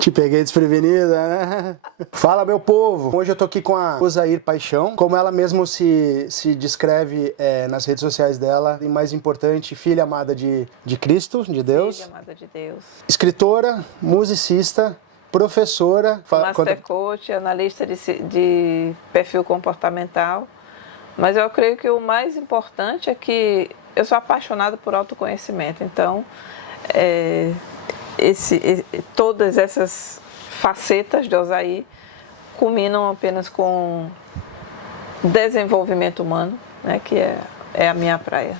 Te peguei desprevenida, né? Fala, meu povo! Hoje eu tô aqui com a Osair Paixão, como ela mesmo se descreve nas redes sociais dela, e mais importante, filha amada de Cristo, de Deus. Filha amada de Deus. Escritora, musicista, professora. Master Coach, analista de perfil comportamental. Mas eu creio que o mais importante é que eu sou apaixonada por autoconhecimento. Então, todas essas facetas de Osair culminam apenas com desenvolvimento humano, né, que é a minha praia.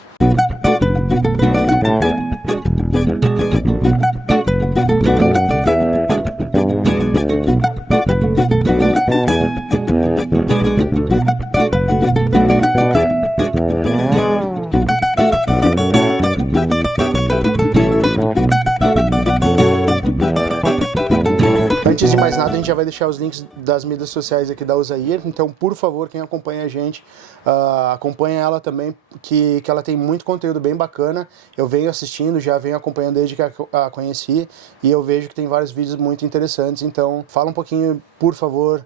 Antes de mais nada, a gente já vai deixar os links das mídias sociais aqui da Osair, então, por favor, quem acompanha a gente, acompanha ela também, que ela tem muito conteúdo bem bacana. Eu venho assistindo, já venho acompanhando desde que a conheci, e eu vejo que tem vários vídeos muito interessantes, então, fala um pouquinho, por favor,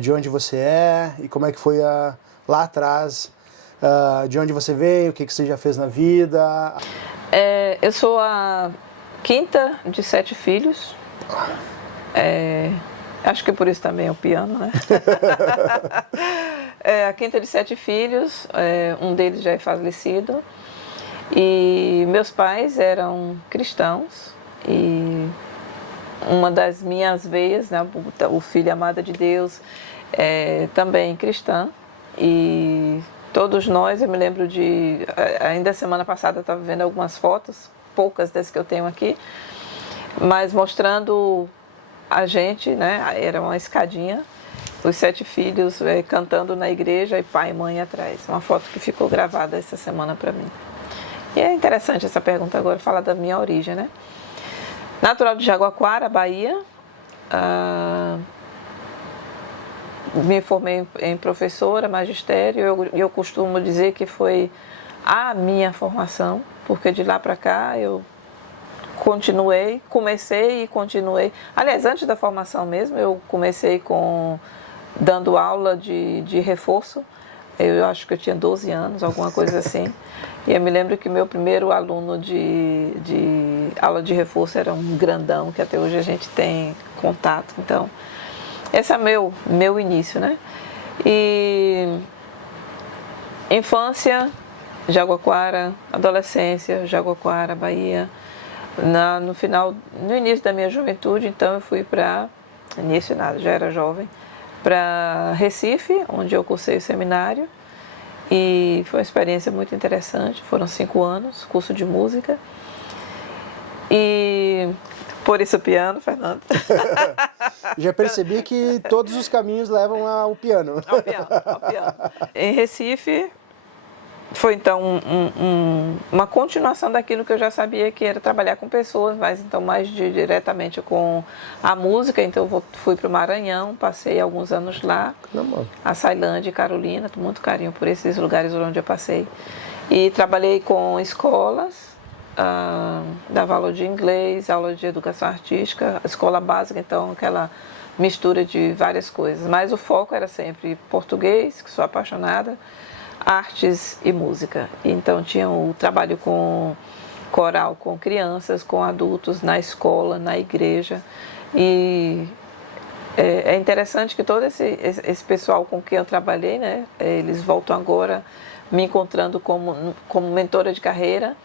de onde você é e como é que foi lá atrás, de onde você veio, o que você já fez na vida. Eu sou a quinta de 7 filhos. Acho que por isso também é o piano, né? A quinta de 7 filhos, um deles já é falecido. E meus pais eram cristãos. E uma das minhas veias, né, o filho amado de Deus, também cristã. E todos nós, eu me lembro ainda semana passada eu estava vendo algumas fotos, poucas das que eu tenho aqui, mas mostrando a gente, né, era uma escadinha, os 7 filhos cantando na igreja e pai e mãe atrás. Uma foto que ficou gravada essa semana para mim. E é interessante essa pergunta agora, falar da minha origem, né? Natural de Jaguaquara, Bahia. Me formei em professora, magistério, e eu costumo dizer que foi a minha formação, porque de lá para cá eu comecei e continuei. Aliás, antes da formação mesmo, eu comecei dando aula de reforço. Eu acho que eu tinha 12 anos, alguma coisa assim. E eu me lembro que meu primeiro aluno de aula de reforço era um grandão, que até hoje a gente tem contato. Então, esse é meu início, né? E infância, Jaguaquara, adolescência, Jaguaquara, Bahia. No início da minha juventude, então eu fui já era jovem, para Recife, onde eu cursei o seminário, e foi uma experiência muito interessante. Foram 5 anos, curso de música, e por isso o piano, Fernando. Já percebi que todos os caminhos levam ao piano. Ao piano. Em Recife, foi então uma continuação daquilo que eu já sabia, que era trabalhar com pessoas, mas então mais diretamente com a música. Então eu fui para o Maranhão, passei alguns anos lá, a Ceilândia e Carolina, com muito carinho por esses lugares onde eu passei. E trabalhei com escolas, dava aula de inglês, aula de educação artística, escola básica, então aquela mistura de várias coisas. Mas o foco era sempre português, que sou apaixonada, artes e música. Então tinha o trabalho com coral, com crianças, com adultos, na escola, na igreja. E é interessante que todo esse pessoal com quem eu trabalhei, né, eles voltam agora me encontrando como mentora de carreira.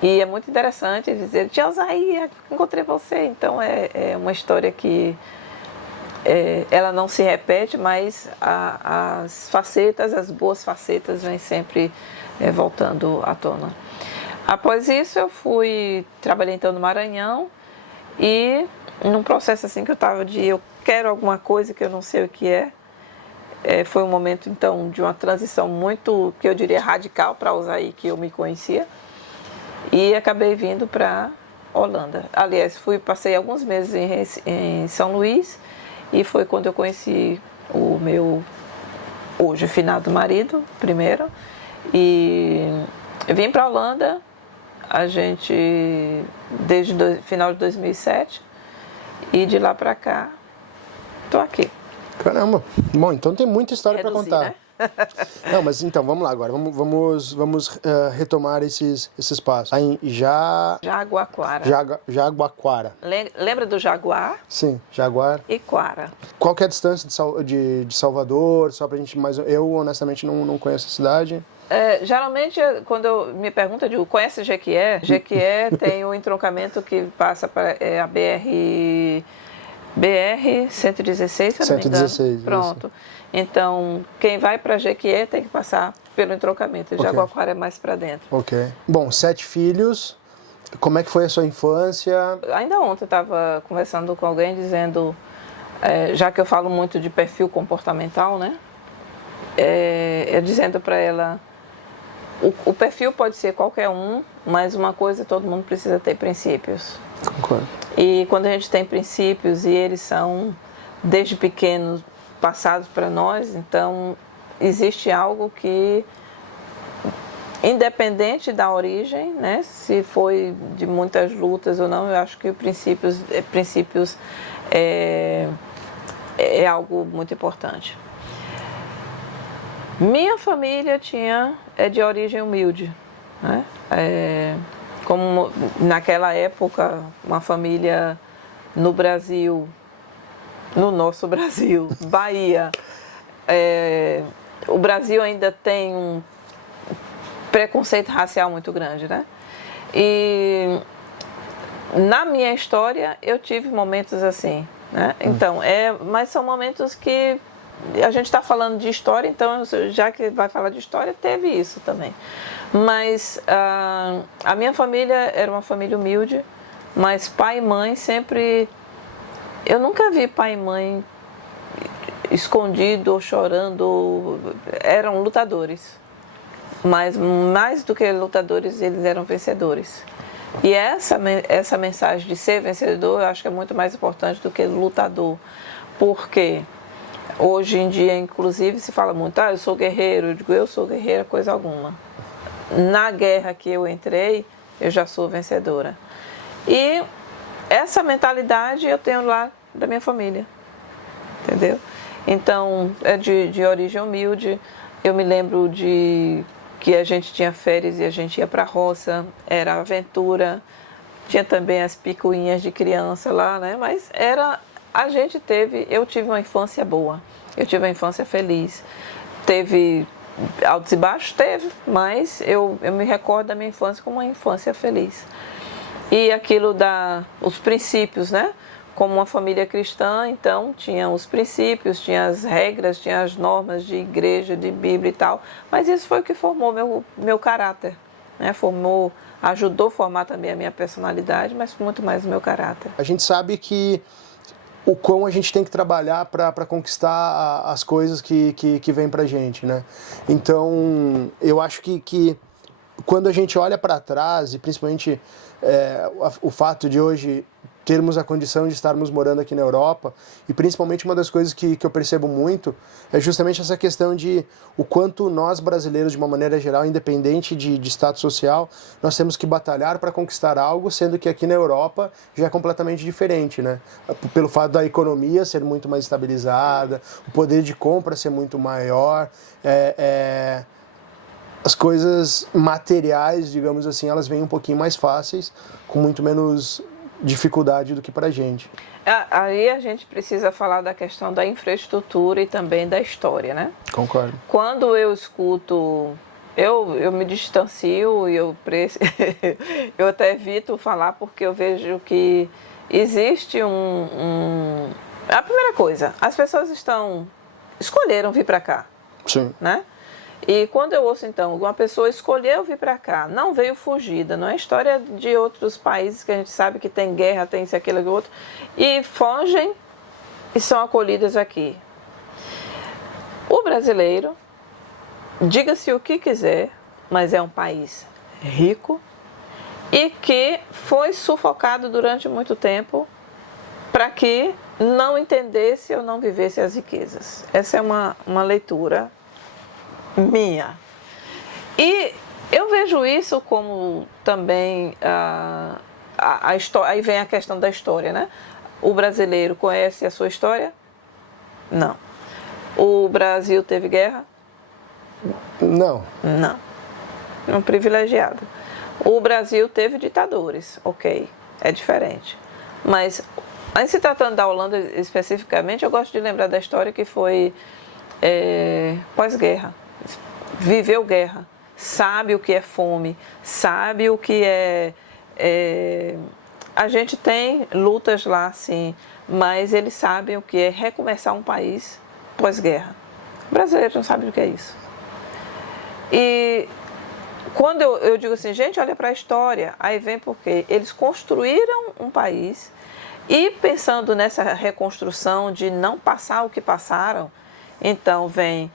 E é muito interessante eles dizerem: tia Osair, encontrei você. Então é uma história que ela não se repete, mas as facetas, as boas facetas, vêm sempre voltando à tona. Após isso, trabalhei então no Maranhão, e num processo assim que eu quero alguma coisa que eu não sei o que foi um momento então de uma transição muito, que eu diria, radical para Osair, que eu me conhecia, e acabei vindo para Holanda. Aliás, passei alguns meses em São Luís, e foi quando eu conheci o meu hoje finado marido, primeiro, e vim para a Holanda, a gente, desde final de 2007, E de lá para cá, estou aqui. Caramba. Bom, então tem muita história para contar. Né? Não, mas então, vamos lá agora. Vamos retomar esses passos. Aí, Jaguaquara. Jaguaquara. Lembra do jaguar? Sim, Jaguar. E Quara. Qual que é a distância de Salvador? Só pra gente mais... Eu, honestamente, não conheço a cidade. Geralmente, quando me perguntam, eu digo, conhece Jequié? Jequié tem um entroncamento que passa para a BR-116, se eu não me engano. 116, Pronto. Isso. Então, quem vai para Jequié tem que passar pelo entroncamento. Okay. Jaguaquara é mais para dentro. Ok. Bom, 7 filhos. Como é que foi a sua infância? Ainda ontem eu estava conversando com alguém dizendo, já que eu falo muito de perfil comportamental, né? Eu dizendo para ela, o perfil pode ser qualquer um, mas uma coisa, todo mundo precisa ter princípios. Concordo. E quando a gente tem princípios e eles são, desde pequenos, passados para nós, então existe algo que, independente da origem, né, se foi de muitas lutas ou não, eu acho que princípios é algo muito importante. Minha família é de origem humilde, né? Como naquela época, uma família no Brasil, no nosso Brasil, Bahia, o Brasil ainda tem um preconceito racial muito grande, né? E na minha história eu tive momentos assim, né? Então, mas são momentos que a gente está falando de história, então já que vai falar de história, teve isso também. Mas a minha família era uma família humilde, mas pai e mãe sempre... Eu nunca vi pai e mãe escondido ou chorando, eram lutadores. Mas mais do que lutadores, eles eram vencedores. E essa mensagem de ser vencedor, eu acho que é muito mais importante do que lutador. Porque hoje em dia, inclusive, se fala muito, eu sou guerreiro. Eu digo, eu sou guerreira, coisa alguma. Na guerra que eu entrei, eu já sou vencedora. E essa mentalidade eu tenho lá da minha família, entendeu? Então, é de origem humilde. Eu me lembro de que a gente tinha férias e a gente ia para a roça, era aventura. Tinha também as picuinhas de criança lá, né? Mas eu tive uma infância boa, eu tive uma infância feliz. Teve altos e baixos? Teve, mas eu me recordo da minha infância como uma infância feliz. E aquilo os princípios, né? Como uma família cristã, então tinha os princípios, tinha as regras, tinha as normas de igreja, de Bíblia e tal. Mas isso foi o que formou meu caráter, né? Ajudou a formar também a minha personalidade, mas muito mais o meu caráter. A gente sabe que o quão a gente tem que trabalhar para conquistar as coisas que vêm pra gente, né? Então, eu acho que quando a gente olha para trás, e principalmente o fato de hoje termos a condição de estarmos morando aqui na Europa, e principalmente uma das coisas que eu percebo muito é justamente essa questão de o quanto nós brasileiros, de uma maneira geral, independente de status social, nós temos que batalhar para conquistar algo, sendo que aqui na Europa já é completamente diferente, né? Pelo fato da economia ser muito mais estabilizada, o poder de compra ser muito maior, as coisas materiais, digamos assim, elas vêm um pouquinho mais fáceis, com muito menos dificuldade do que para a gente. Aí a gente precisa falar da questão da infraestrutura e também da história, né? Concordo. Quando eu escuto, eu me distancio e eu até evito falar porque eu vejo que existe A primeira coisa, as pessoas escolheram vir para cá. Sim. Né? E quando eu ouço, então, uma pessoa escolheu vir para cá, não veio fugida, não é história de outros países que a gente sabe que tem guerra, tem isso, aquilo e outro, e fogem e são acolhidas aqui. O brasileiro, diga-se o que quiser, mas é um país rico e que foi sufocado durante muito tempo para que não entendesse ou não vivesse as riquezas. Essa é uma leitura minha. E eu vejo isso como também a história, aí vem a questão da história, né? O brasileiro conhece a sua história? Não. O Brasil teve guerra? Não. Não. É um privilegiado. O Brasil teve ditadores, ok, é diferente. Mas, em se tratando da Holanda especificamente, eu gosto de lembrar da história que foi pós-guerra. Viveu guerra, sabe o que é fome, sabe o que a gente tem lutas lá, sim, mas eles sabem o que é recomeçar um país pós-guerra. O brasileiro não sabe o que é isso. E quando eu digo assim, gente, olha para a história, aí vem porque eles construíram um país e pensando nessa reconstrução de não passar o que passaram, então vem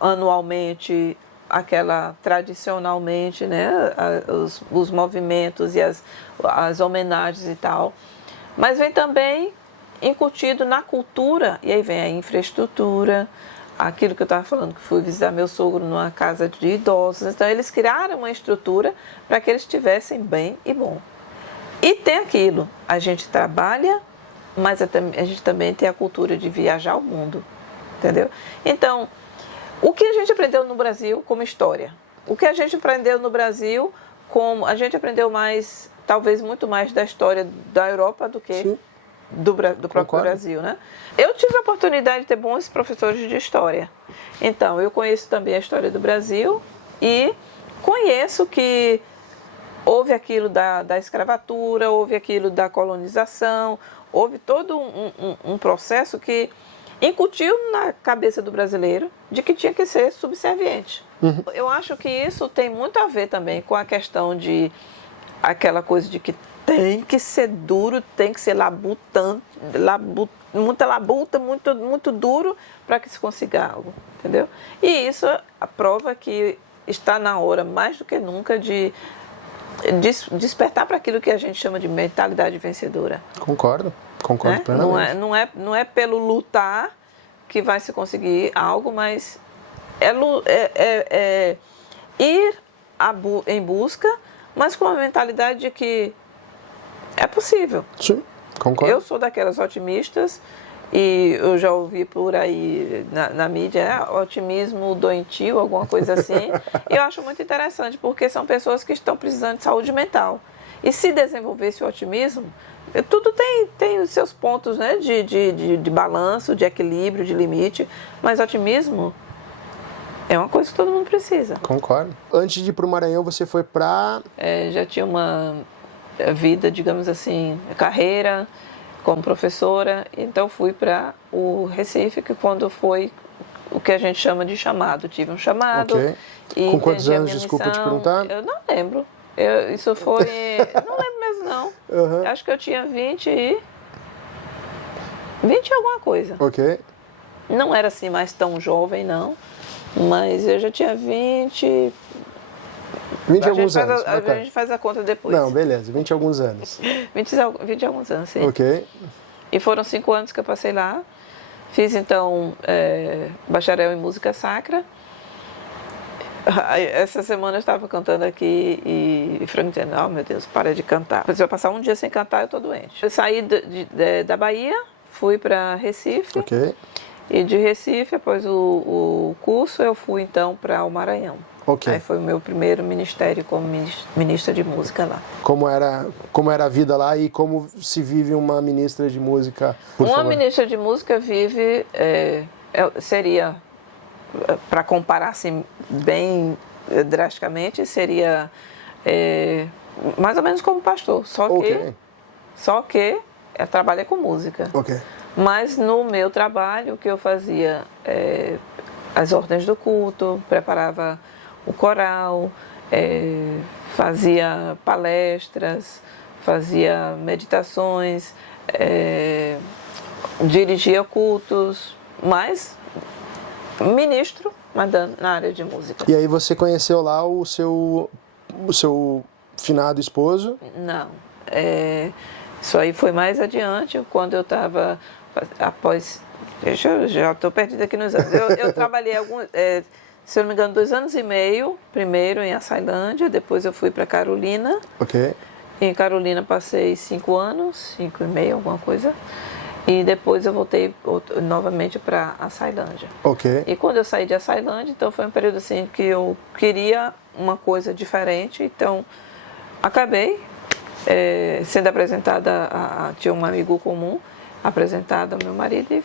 anualmente, tradicionalmente, né, os movimentos e as homenagens e tal, mas vem também incutido na cultura, e aí vem a infraestrutura, aquilo que eu estava falando, que fui visitar meu sogro numa casa de idosos, então eles criaram uma estrutura para que eles estivessem bem e bom. E tem aquilo, a gente trabalha, mas a gente também tem a cultura de viajar o mundo, entendeu? Então, o que a gente aprendeu no Brasil como história? O que a gente aprendeu no Brasil, a gente aprendeu mais, talvez muito mais da história da Europa do que do próprio Brasil, né? Eu tive a oportunidade de ter bons professores de história. Então, eu conheço também a história do Brasil e conheço que houve aquilo da escravatura, houve aquilo da colonização, houve todo um processo que incutiu na cabeça do brasileiro de que tinha que ser subserviente. Uhum. Eu acho que isso tem muito a ver também com a questão de aquela coisa de que tem que ser duro, tem que ser muita labuta, muito duro para que se consiga algo, entendeu? E isso prova que está na hora, mais do que nunca, de despertar para aquilo que a gente chama de mentalidade vencedora. Concordo plenamente. Não é pelo lutar que vai se conseguir algo, mas ir em busca, mas com a mentalidade de que é possível. Sim, concordo. Eu sou daquelas otimistas e eu já ouvi por aí na mídia, otimismo doentio, alguma coisa assim. E eu acho muito interessante, porque são pessoas que estão precisando de saúde mental. E se desenvolver esse otimismo, tudo tem os seus pontos, né, de balanço, de equilíbrio, de limite, mas otimismo é uma coisa que todo mundo precisa. Concordo. Antes de ir para o Maranhão, você foi para... já tinha uma vida, digamos assim, carreira como professora, então fui para o Recife, que quando foi o que a gente chama de chamado, tive um chamado. Okay. E com quantos anos, desculpa te perguntar? Eu não lembro, isso foi, não lembro mesmo não, uhum. Acho que eu tinha 20 e alguma coisa. Ok. Não era assim mais tão jovem não, mas eu já tinha 20 e alguns anos. A gente faz a conta depois. Não, beleza, 20 e alguns anos. 20 e alguns anos, sim. Ok. E foram 5 anos que eu passei lá. Fiz, então, bacharel em música sacra. Essa semana eu estava cantando aqui e Frank dizendo, oh meu Deus, para de cantar. Se eu passar um dia sem cantar, eu estou doente. Eu saí da Bahia, fui para Recife. Ok. E de Recife, após o curso, eu fui, então, para o Maranhão. Okay. Aí foi o meu primeiro ministério como ministra de música lá. Como era a vida lá e como se vive uma ministra de música, por favor? Ministra de música vive, seria, para comparar assim, bem drasticamente, seria mais ou menos como pastor, só que trabalha com música. Okay. Mas no meu trabalho, o que eu fazia, as ordens do culto, preparava o coral, fazia palestras, fazia meditações, dirigia cultos, mas ministro, mas na área de música. E aí você conheceu lá o seu finado esposo? Não, isso aí foi mais adiante, quando eu estava, após... Eu já estou perdida aqui nos anos. Eu trabalhei se eu não me engano, 2 anos e meio, primeiro em Açailândia, depois eu fui para Carolina. Ok. Em Carolina passei 5 anos, 5 e meio, alguma coisa. E depois eu voltei novamente para a Açailândia. Ok. E quando eu saí de Açailândia, então foi um período assim que eu queria uma coisa diferente. Então acabei sendo apresentada, tinha um amigo comum, apresentada ao meu marido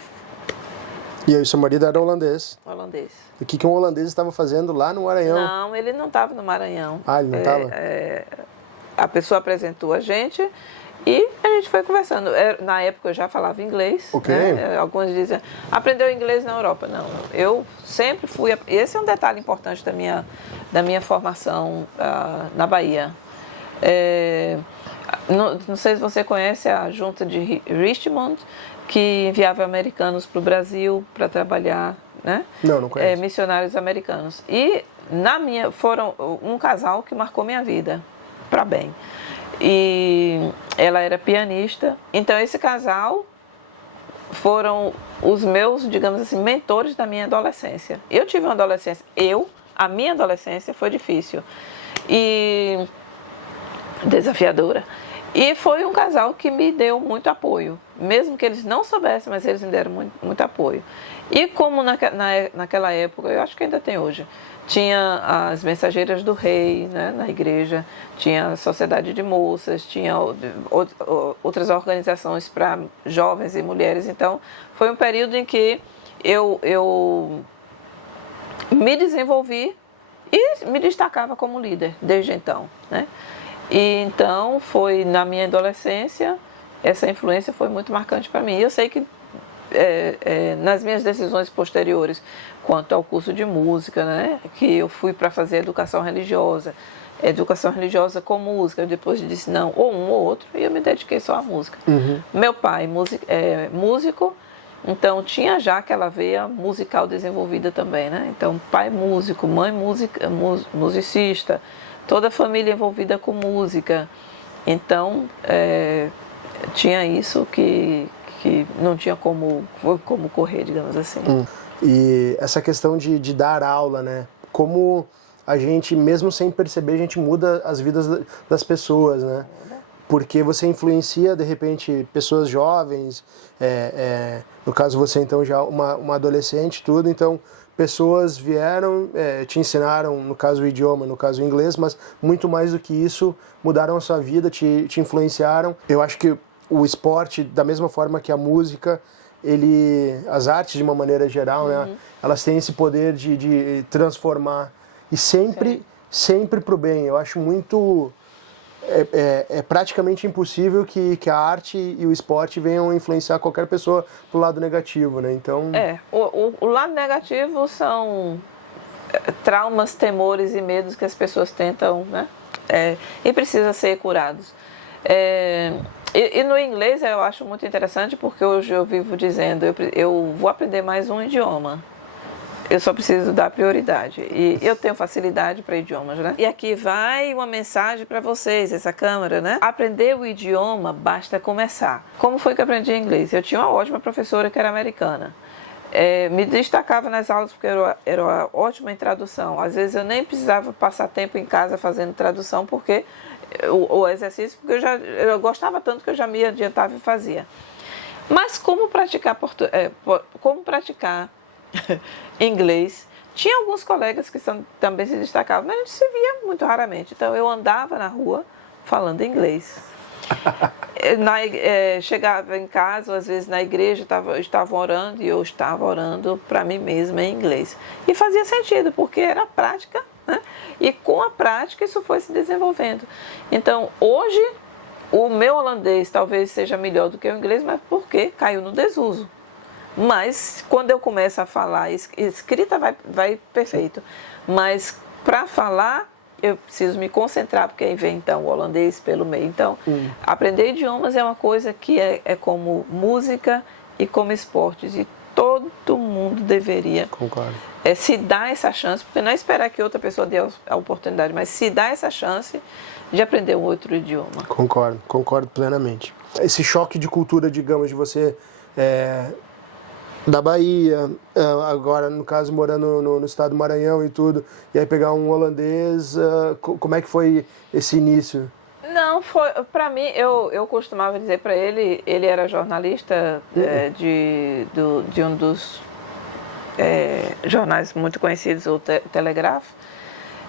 E aí, seu marido era holandês. holandês. E o que um holandês estava fazendo lá no Maranhão? Não, ele não estava no Maranhão. Ah, ele não estava? A pessoa apresentou a gente e a gente foi conversando. Na época eu já falava inglês. Ok. Né? Alguns dizem, aprendeu inglês na Europa. Não, eu sempre fui... Esse é um detalhe importante da minha formação na Bahia. Não sei se você conhece a junta de Richmond, que enviava americanos para o Brasil para trabalhar, né? Não conheço. Missionários americanos. E foram um casal que marcou minha vida, para bem. E ela era pianista. Então esse casal foram os meus, digamos assim, mentores da minha adolescência. Eu tive uma adolescência, a minha adolescência foi difícil e desafiadora. E foi um casal que me deu muito apoio, mesmo que eles não soubessem, mas eles me deram muito apoio. E como naquela época, eu acho que ainda tem hoje, tinha as Mensageiras do Rei, né, na igreja, tinha a Sociedade de Moças, tinha outras organizações para jovens e mulheres. Então, foi um período em que eu me desenvolvi e me destacava como líder desde então, né? E então foi na minha adolescência, essa influência foi muito marcante para mim. Eu sei que nas minhas decisões posteriores, quanto ao curso de música, né, que eu fui para fazer educação religiosa com música, eu depois disse não, ou um ou outro, e eu me dediquei só à música. Uhum. Meu pai músico, então tinha já aquela veia musical desenvolvida também, né? Então pai músico, mãe musicista, toda a família envolvida com música. Então, tinha isso que não tinha como correr, digamos assim. E essa questão de dar aula, né? Como a gente, mesmo sem perceber, a gente muda as vidas das pessoas, né? Porque você influencia, de repente, pessoas jovens, no caso você então já uma adolescente, tudo, então pessoas vieram, te ensinaram, no caso o idioma, no caso o inglês, mas muito mais do que isso, mudaram a sua vida, te influenciaram. Eu acho que o esporte, da mesma forma que a música, as artes de uma maneira geral, né, elas têm esse poder de transformar, e sempre para o bem. Eu acho muito... É praticamente impossível que a arte e o esporte venham influenciar qualquer pessoa pro lado negativo, né? Então... O lado negativo são traumas, temores e medos que as pessoas tentam, né? E precisam ser curados. E no inglês eu acho muito interessante, porque hoje eu vivo dizendo, eu vou aprender mais um idioma. Eu só preciso dar prioridade. E eu tenho facilidade para idiomas, né? E aqui vai uma mensagem para vocês, essa câmera, né? Aprender o idioma basta começar. Como foi que eu aprendi inglês? Eu tinha uma ótima professora que era americana. Me destacava nas aulas porque era ótima em tradução. Às vezes eu nem precisava passar tempo em casa fazendo tradução, porque o exercício, porque eu gostava tanto que eu já me adiantava e fazia. Mas como praticar inglês? Tinha alguns colegas que também se destacavam, mas a gente se via muito raramente. Então eu andava na rua falando inglês. Chegava em casa, ou às vezes na igreja, estavam orando e eu estava orando para mim mesma em inglês. E fazia sentido, porque era prática, né? E com a prática isso foi se desenvolvendo. Então hoje o meu holandês talvez seja melhor do que o inglês, mas porque caiu no desuso. Mas quando eu começo a falar, escrita vai perfeito. Mas para falar, eu preciso me concentrar, porque aí vem então o holandês pelo meio. Então, aprender idiomas é uma coisa que é como música e como esportes. E todo mundo deveria se dar essa chance, porque não é esperar que outra pessoa dê a oportunidade, mas se dar essa chance de aprender um outro idioma. Concordo plenamente. Esse choque de cultura, digamos, de você... da Bahia, agora no caso morando no estado do Maranhão e tudo, e aí pegar um holandês, como é que foi esse início? Não, foi para mim, eu costumava dizer para ele, ele era jornalista de um dos jornais muito conhecidos, o Telegraph,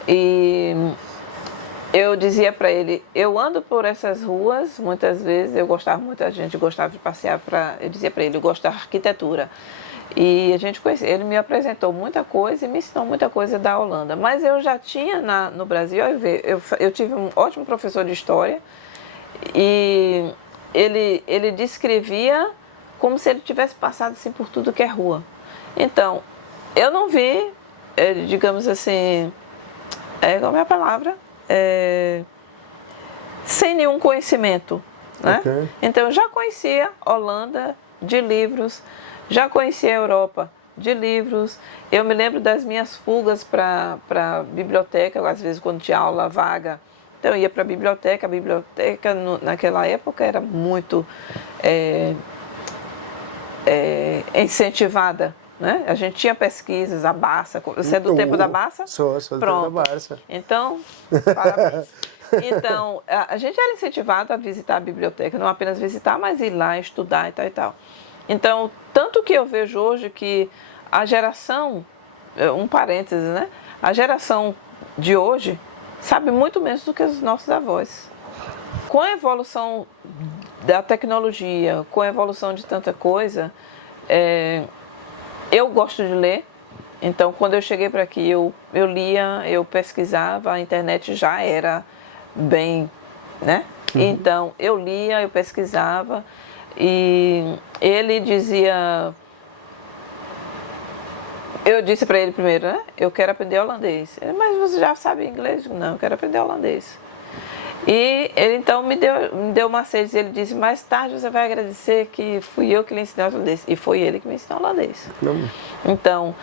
e eu dizia para ele, eu ando por essas ruas, muitas vezes, eu gostava muito, a gente gostava de passear, eu dizia para ele, eu gosto da arquitetura. E a gente conhecia, ele me apresentou muita coisa e me ensinou muita coisa da Holanda. Mas eu já tinha no Brasil, eu tive um ótimo professor de história e ele descrevia como se ele tivesse passado assim, por tudo que é rua. Então, eu não vi, digamos assim, como é a palavra? Sem nenhum conhecimento, né? Okay. Então eu já conhecia Holanda de livros, já conhecia a Europa de livros. Eu me lembro das minhas fugas para a biblioteca, às vezes quando tinha aula vaga, então eu ia para a biblioteca naquela época era muito incentivada. Né? A gente tinha pesquisas, a Barça. Você é do tempo da Barça? Sou do tempo da Barça. Então, parabéns. Então, a gente era incentivado a visitar a biblioteca, não apenas visitar, mas ir lá, estudar e tal e tal. Então, tanto que eu vejo hoje que a geração, um parênteses, né? A geração de hoje sabe muito menos do que os nossos avós. Com a evolução da tecnologia, com a evolução de tanta coisa, eu gosto de ler, então quando eu cheguei para aqui eu lia, eu pesquisava, a internet já era bem, né? Então eu lia, eu pesquisava e ele dizia, eu disse para ele primeiro, né? Eu quero aprender holandês. Ele, mas você já sabe inglês? Não, eu quero aprender holandês. E ele então me deu macetes, ele disse, mais tarde você vai agradecer que fui eu que lhe ensinei holandês. E foi ele que me ensinou holandês. Não. Então,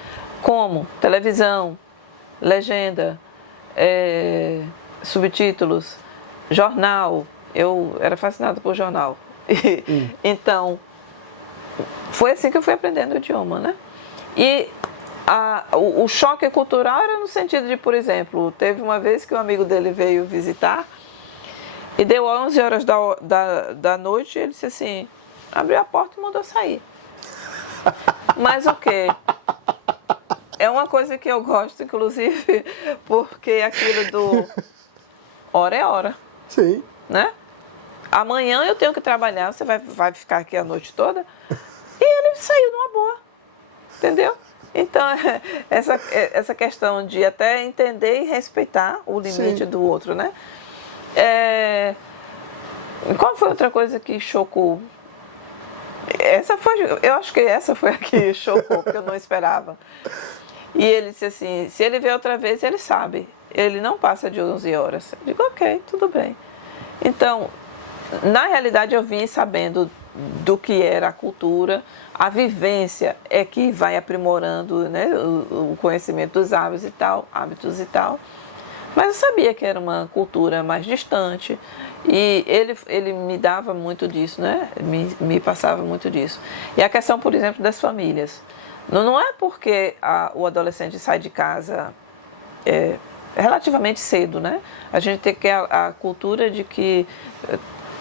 como televisão, legenda, subtítulos, jornal, eu era fascinada por jornal. Então, foi assim que eu fui aprendendo o idioma, né? E o choque cultural era no sentido de, por exemplo, teve uma vez que um amigo dele veio visitar, e deu 11 horas da noite e ele disse assim, abriu a porta e mandou sair. Mas o quê? É uma coisa que eu gosto, inclusive, porque aquilo do hora é hora. Sim. Né? Amanhã eu tenho que trabalhar, você vai ficar aqui a noite toda. E ele saiu numa boa. Entendeu? Então, essa questão de até entender e respeitar o limite Sim. do outro, né? Qual foi outra coisa que chocou? Eu acho que essa foi a que chocou, porque eu não esperava. E ele disse assim, se ele vier outra vez, ele sabe. Ele não passa de 11 horas. Eu digo, ok, tudo bem. Então, na realidade, eu vim sabendo do que era a cultura. A vivência é que vai aprimorando, né, o conhecimento dos hábitos e tal. Mas eu sabia que era uma cultura mais distante e ele me dava muito disso, né? Me passava muito disso. E a questão, por exemplo, das famílias. Não é porque o adolescente sai de casa relativamente cedo, né? A gente tem que a cultura de que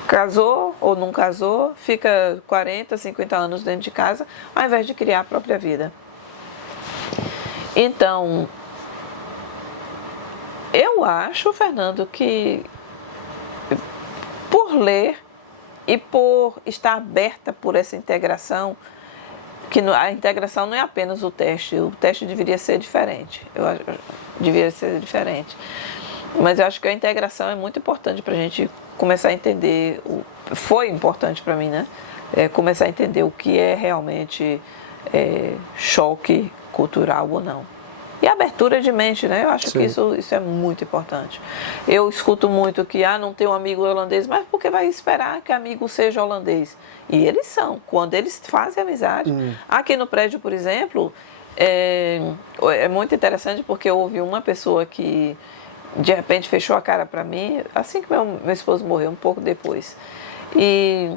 casou ou não casou, fica 40, 50 anos dentro de casa, ao invés de criar a própria vida. Então, eu acho, Fernando, que por ler e por estar aberta por essa integração, que a integração não é apenas o teste deveria ser diferente, mas eu acho que a integração é muito importante para a gente começar a entender, foi importante para mim, né? Começar a entender o que é realmente choque cultural ou não. E abertura de mente, né? Eu acho Sim. que isso é muito importante. Eu escuto muito que, não tem um amigo holandês, mas porque vai esperar que amigo seja holandês? E eles são, quando eles fazem amizade. Aqui no prédio, por exemplo, é muito interessante porque houve uma pessoa que, de repente, fechou a cara para mim, assim que meu esposo morreu, um pouco depois. E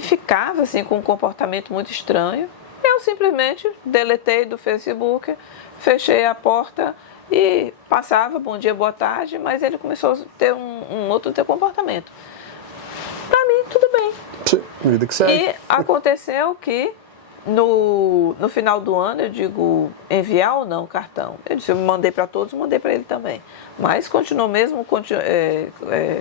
ficava, assim, com um comportamento muito estranho. Eu simplesmente deletei do Facebook, fechei a porta E passava, bom dia, boa tarde, mas ele começou a ter um outro comportamento. Para mim, tudo bem. Vida que segue. E aconteceu que no final do ano, eu digo, enviar ou não o cartão. Eu disse, eu mandei para todos, mandei para ele também. Mas continuou mesmo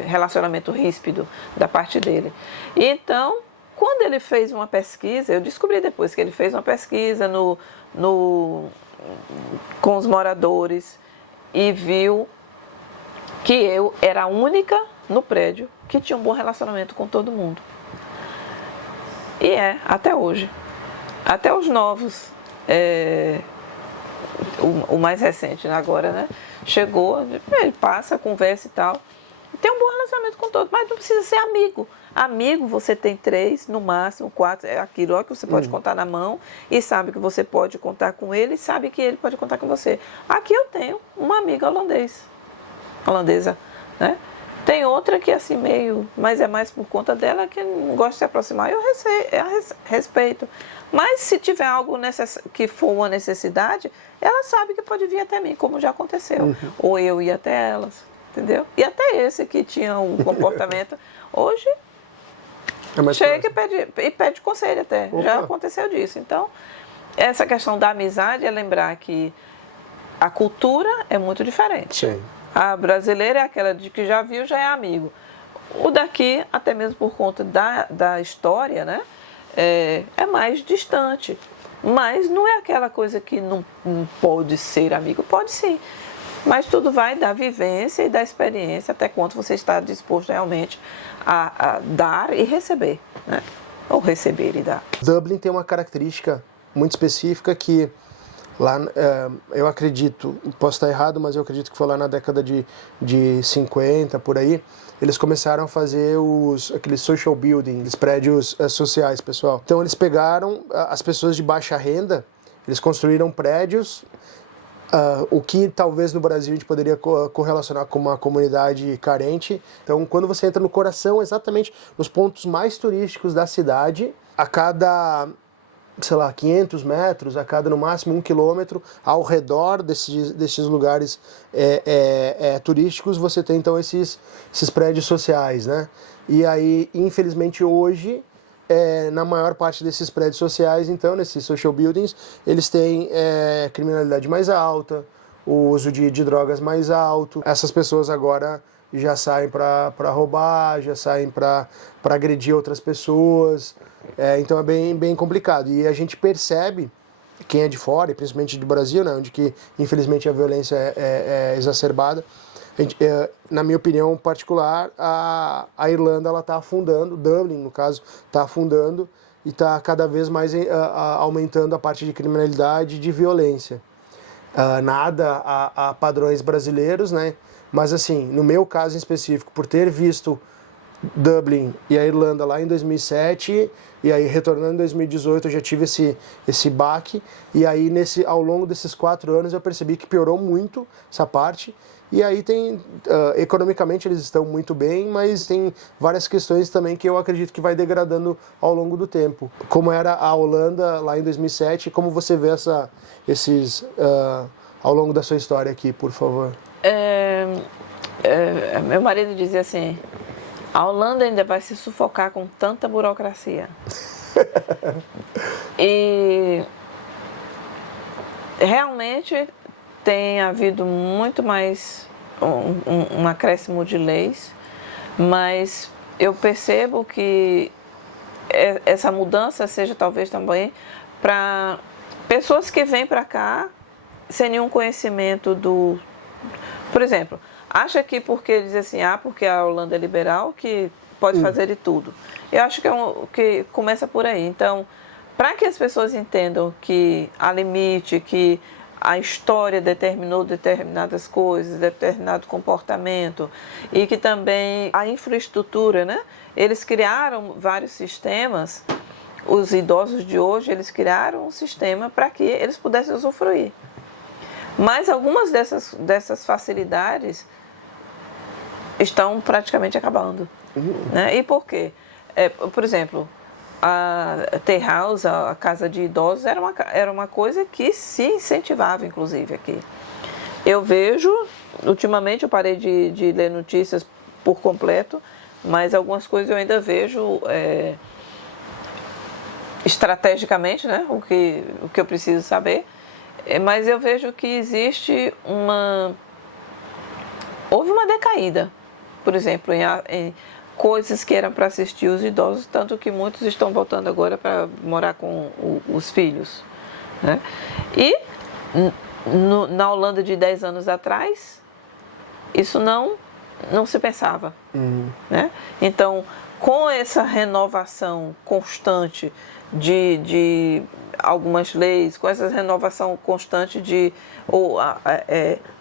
relacionamento ríspido da parte dele. E então, quando ele fez uma pesquisa, eu descobri depois que ele fez uma pesquisa com os moradores e viu que eu era a única no prédio que tinha um bom relacionamento com todo mundo. E até hoje. Até os novos, o mais recente agora, né? Chegou, ele passa, conversa e tal. E tem um bom relacionamento com todos, mas não precisa ser amigo. Amigo, você tem 3, no máximo 4, é aquilo que você pode contar na mão e sabe que você pode contar com ele e sabe que ele pode contar com você. Aqui eu tenho uma amiga holandesa, né? Tem outra que é assim meio, mas é mais por conta dela que não gosta de se aproximar. Eu respeito. Mas se tiver algo que for uma necessidade, ela sabe que pode vir até mim, como já aconteceu. Ou eu ir até elas, entendeu? E até esse que tinha um comportamento, hoje chega e pede conselho até. Opa. Já aconteceu disso. Então, essa questão da amizade é lembrar que a cultura é muito diferente. Sim. A brasileira é aquela de que já viu, já é amigo. O daqui, até mesmo por conta da história, né, é mais distante. Mas não é aquela coisa que não pode ser amigo. Pode sim. Mas tudo vai da vivência e da experiência, até quanto você está disposto realmente a dar e receber, né? Ou receber e dar. Dublin tem uma característica muito específica que lá, eu acredito, posso estar errado, mas eu acredito que foi lá na década de 50, por aí, eles começaram a fazer aqueles social building, os prédios sociais, pessoal. Então eles pegaram as pessoas de baixa renda, eles construíram prédios, o que talvez no Brasil a gente poderia correlacionar com uma comunidade carente. Então quando você entra no coração, exatamente nos pontos mais turísticos da cidade, a cada 500 metros, a cada no máximo 1 quilômetro, ao redor desses lugares turísticos, você tem então esses prédios sociais, né? E aí, infelizmente hoje, na maior parte desses prédios sociais, então, nesses social buildings, eles têm criminalidade mais alta, o uso de drogas mais alto. Essas pessoas agora já saem para roubar, já saem para agredir outras pessoas. Então é bem complicado. E a gente percebe, quem é de fora, e principalmente do Brasil, né, onde que infelizmente a violência é exacerbada, na minha opinião particular, a Irlanda está afundando, Dublin no caso, está afundando e está cada vez mais aumentando a parte de criminalidade e de violência. Nada a padrões brasileiros, né? Mas assim, no meu caso em específico, por ter visto Dublin e a Irlanda lá em 2007, e aí retornando em 2018 eu já tive esse baque, e aí ao longo desses 4 anos eu percebi que piorou muito essa parte, e aí economicamente eles estão muito bem, mas tem várias questões também que eu acredito que vai degradando ao longo do tempo. Como era a Holanda lá em 2007, como você vê esses ao longo da sua história aqui, por favor? Meu marido dizia assim, a Holanda ainda vai se sufocar com tanta burocracia. E realmente tem havido muito mais um acréscimo de leis, mas eu percebo que essa mudança seja talvez também para pessoas que vêm para cá sem nenhum conhecimento por exemplo, acha que porque diz assim, porque a Holanda é liberal, que pode fazer de tudo. Eu acho que começa por aí. Então, para que as pessoas entendam que há limite, que a história determinou determinadas coisas, determinado comportamento, e que também a infraestrutura, né? Eles criaram vários sistemas, os idosos de hoje, eles criaram um sistema para que eles pudessem usufruir. Mas algumas dessas facilidades estão praticamente acabando. Né? E por quê? Por exemplo, a Tea House, a casa de idosos, era uma coisa que se incentivava, inclusive, aqui. Eu vejo, ultimamente eu parei de ler notícias por completo, mas algumas coisas eu ainda vejo estrategicamente, né? O que eu preciso saber. Mas eu vejo que existe houve uma decaída, por exemplo, em coisas que eram para assistir os idosos, tanto que muitos estão voltando agora para morar com os filhos, né? E na Holanda de 10 anos atrás, isso não se pensava, né? Então, com essa renovação constante de algumas leis, com essa renovação constante de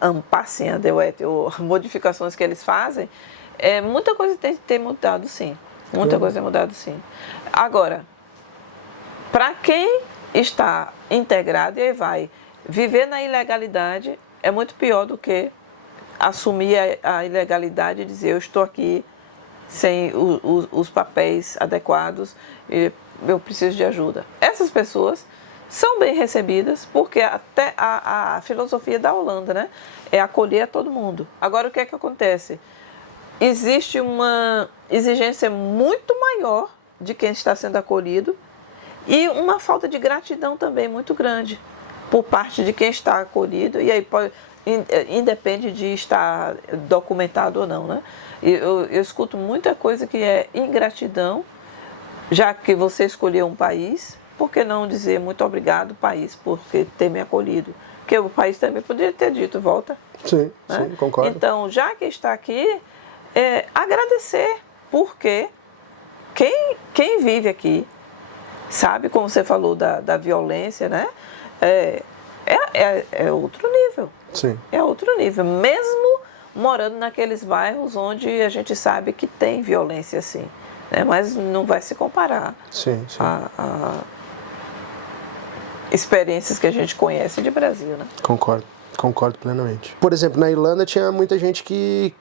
anpassing de wet, ou modificações que eles fazem, muita coisa tem que ter mudado, sim. Muita coisa tem mudado, sim. Agora, para quem está integrado e aí vai viver na ilegalidade, é muito pior do que assumir a ilegalidade e dizer: eu estou aqui sem os papéis adequados, eu preciso de ajuda. Essas pessoas são bem recebidas, porque até a filosofia da Holanda, né, é acolher a todo mundo. Agora, o que é que acontece? Existe uma exigência muito maior de quem está sendo acolhido e uma falta de gratidão também muito grande por parte de quem está acolhido, e aí independe de estar documentado ou não, né? Eu escuto muita coisa que é ingratidão, já que você escolheu um país, por que não dizer muito obrigado, país, por ter me acolhido? Porque o país também poderia ter dito: volta. Sim, né? Sim, concordo. Então, já que está aqui, agradecer, porque quem vive aqui, sabe, como você falou da violência, né? É outro nível. Sim. É outro nível, mesmo morando naqueles bairros onde a gente sabe que tem violência, sim, né? Mas não vai se comparar a experiências que a gente conhece de Brasil, né? Concordo plenamente. Por exemplo, na Irlanda tinha muita gente que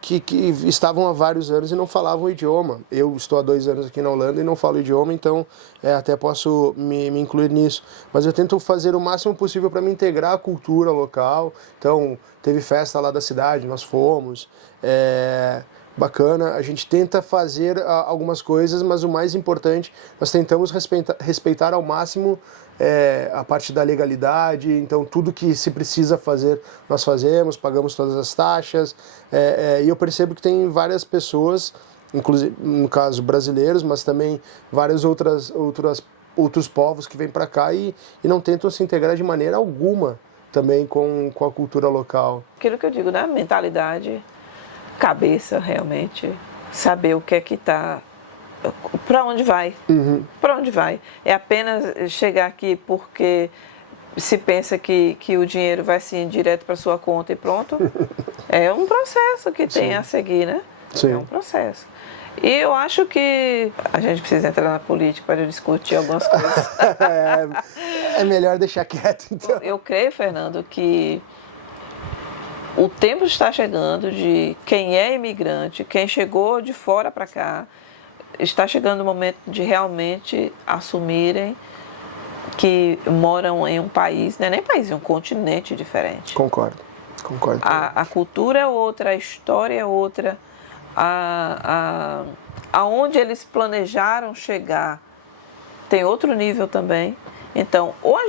estavam há vários anos e não falavam o idioma. Eu estou há 2 anos aqui na Holanda e não falo o idioma, então até posso me incluir nisso. Mas eu tento fazer o máximo possível para me integrar à cultura local. Então, teve festa lá da cidade, nós fomos. Bacana, a gente tenta fazer algumas coisas, mas o mais importante, nós tentamos respeitar ao máximo a parte da legalidade. Então tudo que se precisa fazer, nós fazemos, pagamos todas as taxas, e eu percebo que tem várias pessoas, inclusive no caso brasileiros, mas também vários outros povos que vêm para cá e não tentam se integrar de maneira alguma também com a cultura local. Aquilo que eu digo, né? Mentalidade, cabeça, realmente, saber o que é que está, para onde vai, para onde vai. É apenas chegar aqui porque se pensa que o dinheiro vai sim direto para sua conta e pronto. É um processo que tem a seguir, né? Sim. É um processo. E eu acho que a gente precisa entrar na política para discutir algumas coisas. É melhor deixar quieto, então. Eu creio, Fernando, que o tempo está chegando de quem é imigrante, quem chegou de fora para cá, está chegando o momento de realmente assumirem que moram em um país, não é nem país, é um continente diferente. Concordo. A cultura é outra, a história é outra, aonde eles planejaram chegar tem outro nível também. Então, ou a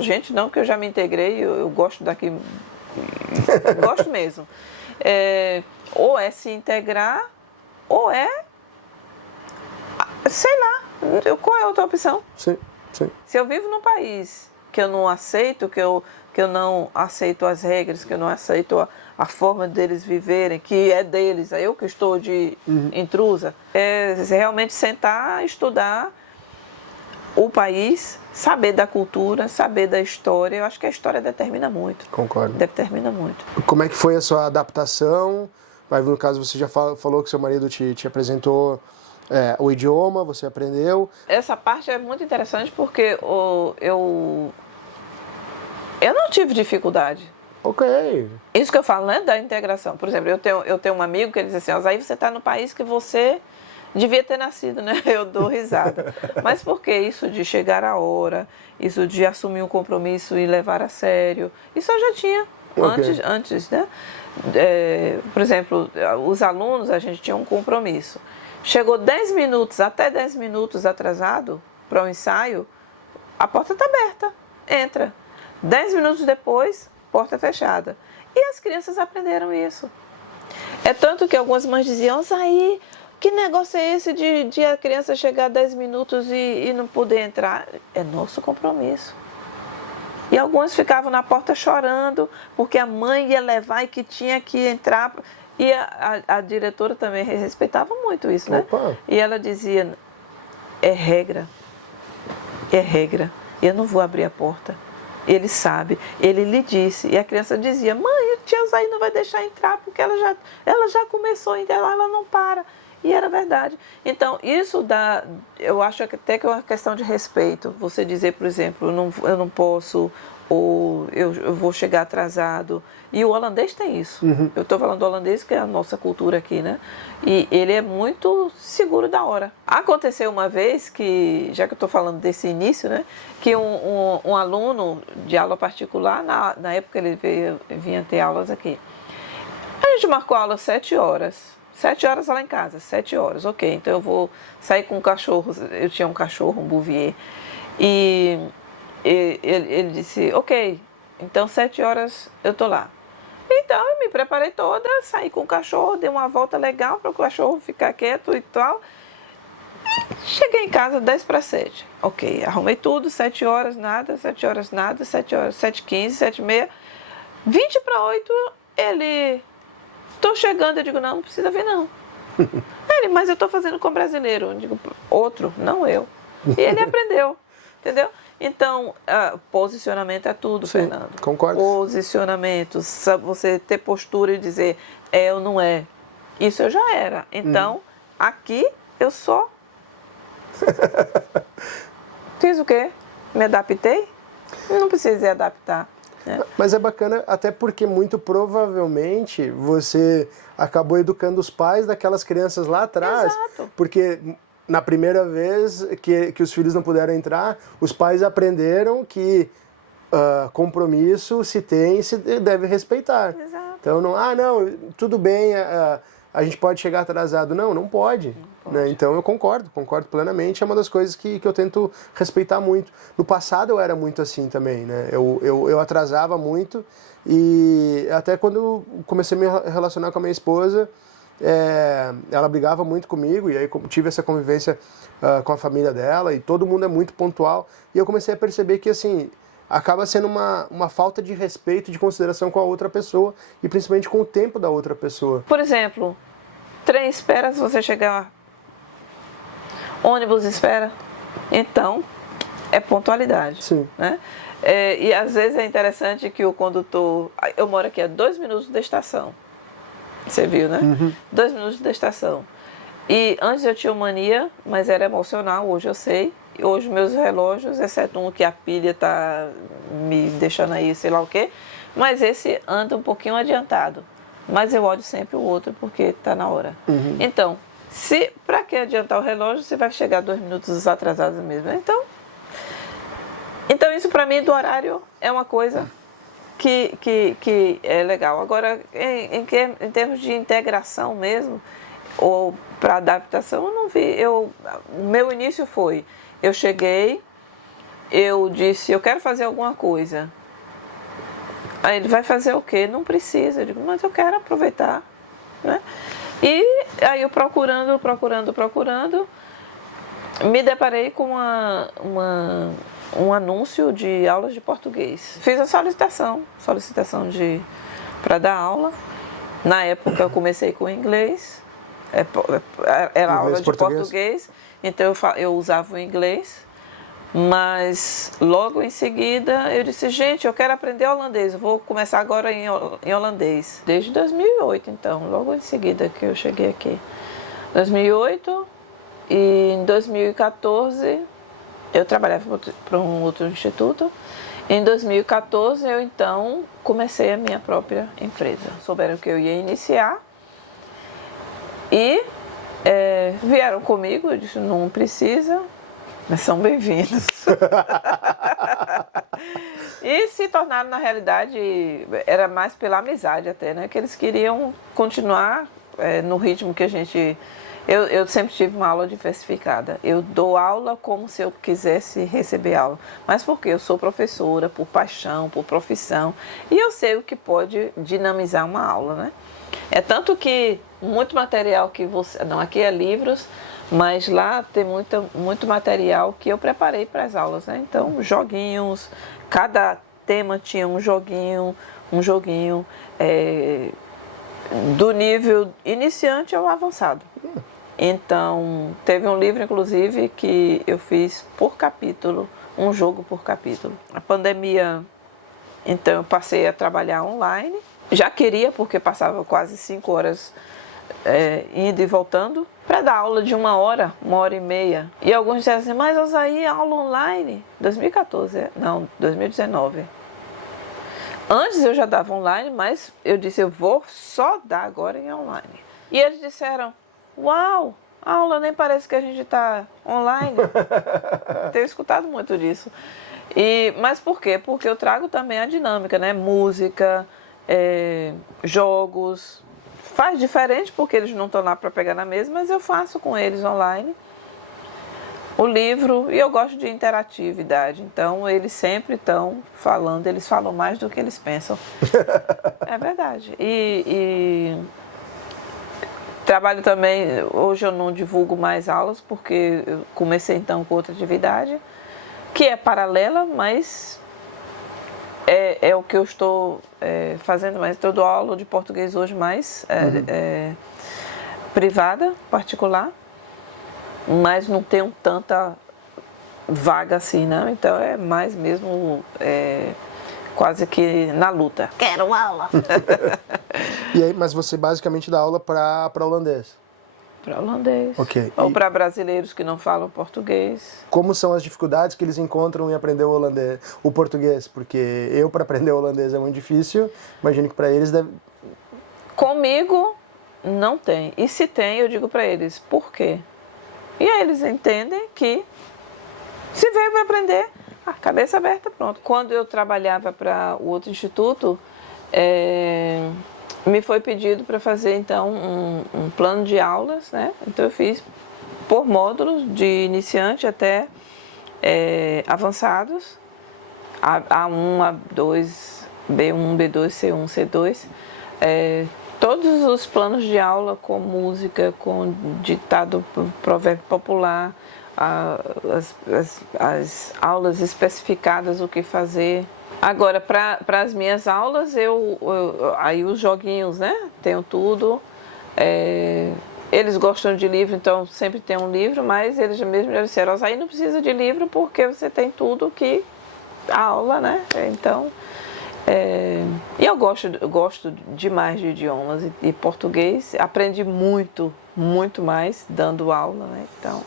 gente não, que eu já me integrei, eu gosto daqui, gosto mesmo. Ou é se integrar, ou sei lá, qual é a outra opção? Sim. Se eu vivo num país que eu não aceito, que eu não aceito as regras, que eu não aceito a forma deles viverem, que é deles, é eu que estou de intrusa, realmente sentar, estudar o país, saber da cultura, saber da história. Eu acho que a história determina muito. Concordo. Determina muito. Como é que foi a sua adaptação? No caso, você já falou que seu marido te apresentou o idioma, você aprendeu. Essa parte é muito interessante porque eu não tive dificuldade. Ok. Isso que eu falo, né, da integração. Por exemplo, eu tenho um amigo que ele diz assim: aí você está no país que você devia ter nascido, né? Eu dou risada. Mas por que isso de chegar a hora, isso de assumir um compromisso e levar a sério? Isso eu já tinha Ok. Antes, né? Por exemplo, os alunos, a gente tinha um compromisso. Chegou 10 minutos, até 10 minutos atrasado para o ensaio, a porta está aberta, entra. 10 minutos depois, porta fechada. E as crianças aprenderam isso. É tanto que algumas mães diziam, aí, que negócio é esse de a criança chegar 10 minutos e não poder entrar? É nosso compromisso. E algumas ficavam na porta chorando, porque a mãe ia levar e que tinha que entrar. E a diretora também respeitava muito isso, né? Opa. E ela dizia, é regra, eu não vou abrir a porta. Ele sabe, ele lhe disse. E a criança dizia, mãe, a tia Zaí não vai deixar entrar, porque ela já começou a entrar, ela não para. E era verdade. Então, isso dá, eu acho até que é uma questão de respeito. Você dizer, por exemplo, eu não posso, ou eu vou chegar atrasado. E o holandês tem isso. Eu estou falando do holandês, que é a nossa cultura aqui, né? E ele é muito seguro da hora. Aconteceu uma vez que, já que eu estou falando desse início, né? Que um aluno de aula particular, na época ele vinha ter aulas aqui. A gente marcou a aula às 7 horas. 7 horas lá em casa, 7 horas, ok. Então eu vou sair com o cachorro, eu tinha um cachorro, um Bouvier. E ele disse, ok, então 7 horas eu tô lá. Então eu me preparei toda, saí com o cachorro, dei uma volta legal para o cachorro ficar quieto e tal. Cheguei em casa 10 para 7. Ok, arrumei tudo, 7 horas nada, 7 horas nada, 7 horas, 7h15, 7h30. 20 para 8, ele... Estou chegando, eu digo, não precisa vir não. Ele, mas eu estou fazendo com brasileiro. Eu digo, outro, não eu. E ele aprendeu, entendeu? Então, posicionamento é tudo, Sim, Fernando. concordo. Posicionamento, você ter postura e dizer é ou não é. Isso eu já era. Então, aqui eu só fiz o quê? Me adaptei? Não precisei adaptar. Mas é bacana, até porque muito provavelmente você acabou educando os pais daquelas crianças lá atrás. Exato. Porque na primeira vez que os filhos não puderam entrar, os pais aprenderam que compromisso se tem e se deve respeitar. Exato. Então, não, tudo bem, a gente pode chegar atrasado. Não pode. Né? Então eu concordo plenamente. É uma das coisas que eu tento respeitar muito. No passado eu era muito assim também, né? Eu atrasava muito e até quando comecei a me relacionar com a minha esposa, ela brigava muito comigo e aí tive essa convivência com a família dela e todo mundo é muito pontual e eu comecei a perceber que assim, acaba sendo uma falta de respeito, de consideração com a outra pessoa e principalmente com o tempo da outra pessoa. Por exemplo, trem espera se você chegar, ônibus espera, então é pontualidade. Sim. Né? E às vezes é interessante que o condutor, eu moro aqui a 2 minutos da estação, você viu, né? 2 minutos da estação. E antes eu tinha mania, mas era emocional, hoje eu sei. E hoje meus relógios, exceto um que a pilha tá me deixando aí, sei lá o quê, mas esse anda um pouquinho adiantado. Mas eu olho sempre o outro porque está na hora. Então, para que adiantar o relógio, você vai chegar 2 minutos atrasados mesmo. Então isso para mim do horário é uma coisa que é legal. Agora, em termos de integração mesmo, ou para adaptação, eu não vi. O meu início foi, eu cheguei, eu disse, eu quero fazer alguma coisa. Aí ele vai fazer o quê? Não precisa. Eu digo, mas eu quero aproveitar. Né? E aí eu procurando, me deparei com um anúncio de aulas de português. Fiz a solicitação para dar aula. Na época eu comecei com inglês, era aula de português, então eu usava o inglês. Mas logo em seguida eu disse, gente, eu quero aprender holandês, eu vou começar agora em holandês. Desde 2008, então, logo em seguida que eu cheguei aqui. 2008 e em 2014 eu trabalhava para um outro instituto. Em 2014 eu então comecei a minha própria empresa. Souberam que eu ia iniciar e vieram comigo, eu disse, não precisa. Mas são bem-vindos. E se tornaram, na realidade, era mais pela amizade até, né? Que eles queriam continuar no ritmo que a gente... Eu sempre tive uma aula diversificada. Eu dou aula como se eu quisesse receber aula. Mas por quê? Eu sou professora, por paixão, por profissão. E eu sei o que pode dinamizar uma aula, né? É tanto que muito material que você... Não, aqui é livros, mas lá tem muito material que eu preparei para as aulas, né? Então, joguinhos, cada tema tinha um joguinho do nível iniciante ao avançado. Então, teve um livro, inclusive, que eu fiz por capítulo, um jogo por capítulo. A pandemia, então, eu passei a trabalhar online. Já queria, porque passava quase 5 horas indo e voltando, para dar aula de 1 hora, 1h30. E alguns disseram assim, mas Osaí, aula online? 2014, não, 2019. Antes eu já dava online, mas eu disse, eu vou só dar agora em online. E eles disseram, uau, a aula nem parece que a gente está online. Tenho escutado muito disso. Mas por quê? Porque eu trago também a dinâmica, né? Música, jogos. Faz diferente porque eles não estão lá para pegar na mesa, mas eu faço com eles online. O livro, e eu gosto de interatividade, então eles sempre estão falando, eles falam mais do que eles pensam. É verdade. E trabalho também, hoje eu não divulgo mais aulas, porque eu comecei então com outra atividade, que é paralela, mas é o que eu estou fazendo mais. Eu dou aula de português hoje mais privada, particular, mas não tenho tanta vaga assim, não. Então é mais mesmo quase que na luta. Quero aula! E aí, mas você basicamente dá aula para holandês? Para holandês. Ok. Ou para brasileiros que não falam português. Como são as dificuldades que eles encontram em aprender o português? Porque eu, para aprender holandês, é muito difícil. Imagino que para eles deve... Comigo, não tem. E se tem, eu digo para eles, por quê? E aí eles entendem que se veio para aprender, cabeça aberta, pronto. Quando eu trabalhava para o outro instituto, me foi pedido para fazer então um plano de aulas, né? Então eu fiz por módulos de iniciante até avançados, A1, A2, B1, B2, C1, C2, todos os planos de aula com música, com ditado, provérbio popular, as aulas especificadas, o que fazer. Agora, para as minhas aulas, aí os joguinhos, né? Tenho tudo. Eles gostam de livro, então sempre tem um livro, mas eles mesmo já disseram, aí não precisa de livro porque você tem tudo que a aula, né? Então, e eu gosto demais de idiomas e português. Aprendi muito mais dando aula, né? Então,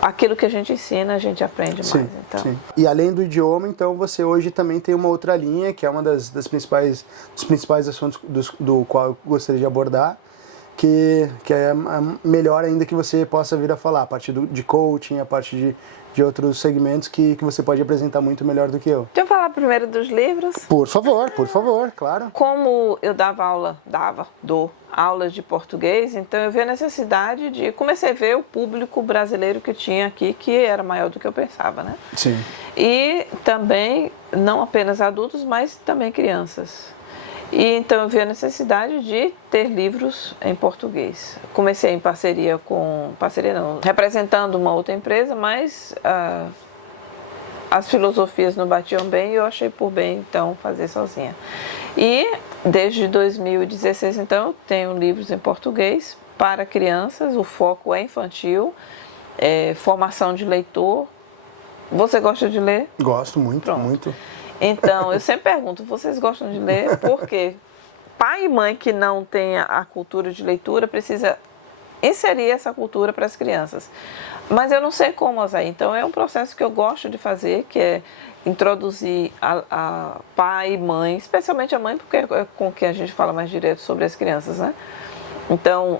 aquilo que a gente ensina, a gente aprende mais. Então. Sim. E além do idioma, então, você hoje também tem uma outra linha, que é uma dos principais assuntos do qual eu gostaria de abordar, que é melhor ainda que você possa vir a falar, a parte de coaching, a parte de outros segmentos que você pode apresentar muito melhor do que eu. Deixa eu falar primeiro dos livros. Por favor, claro. Como eu dou aulas de português, então eu vi a necessidade comecei a ver o público brasileiro que tinha aqui, que era maior do que eu pensava, né? Sim. E também, não apenas adultos, mas também crianças. E então eu vi a necessidade de ter livros em português. Comecei em representando uma outra empresa, mas as filosofias não batiam bem e eu achei por bem, então, fazer sozinha. E desde 2016, então, eu tenho livros em português para crianças, o foco é infantil, formação de leitor. Você gosta de ler? Gosto muito, Pronto. muito. Então, eu sempre pergunto, vocês gostam de ler? Porque pai e mãe que não tem a cultura de leitura precisa inserir essa cultura para as crianças. Mas eu não sei como, Osaí. Então, é um processo que eu gosto de fazer, que é introduzir a pai e mãe, especialmente a mãe, porque é com quem a gente fala mais direto sobre as crianças, né? Então,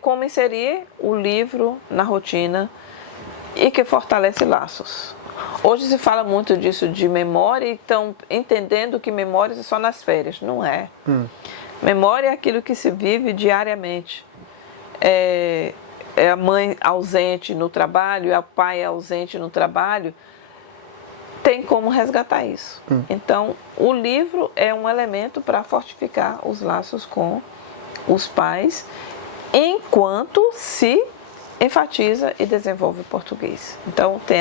como inserir o livro na rotina e que fortalece laços. Hoje se fala muito disso de memória, então entendendo que memória é só nas férias. Não é. Memória é aquilo que se vive diariamente. É a mãe ausente no trabalho, é o pai ausente no trabalho. Tem como resgatar isso. Então, o livro é um elemento para fortificar os laços com os pais, enquanto se enfatiza e desenvolve o português. Então, tem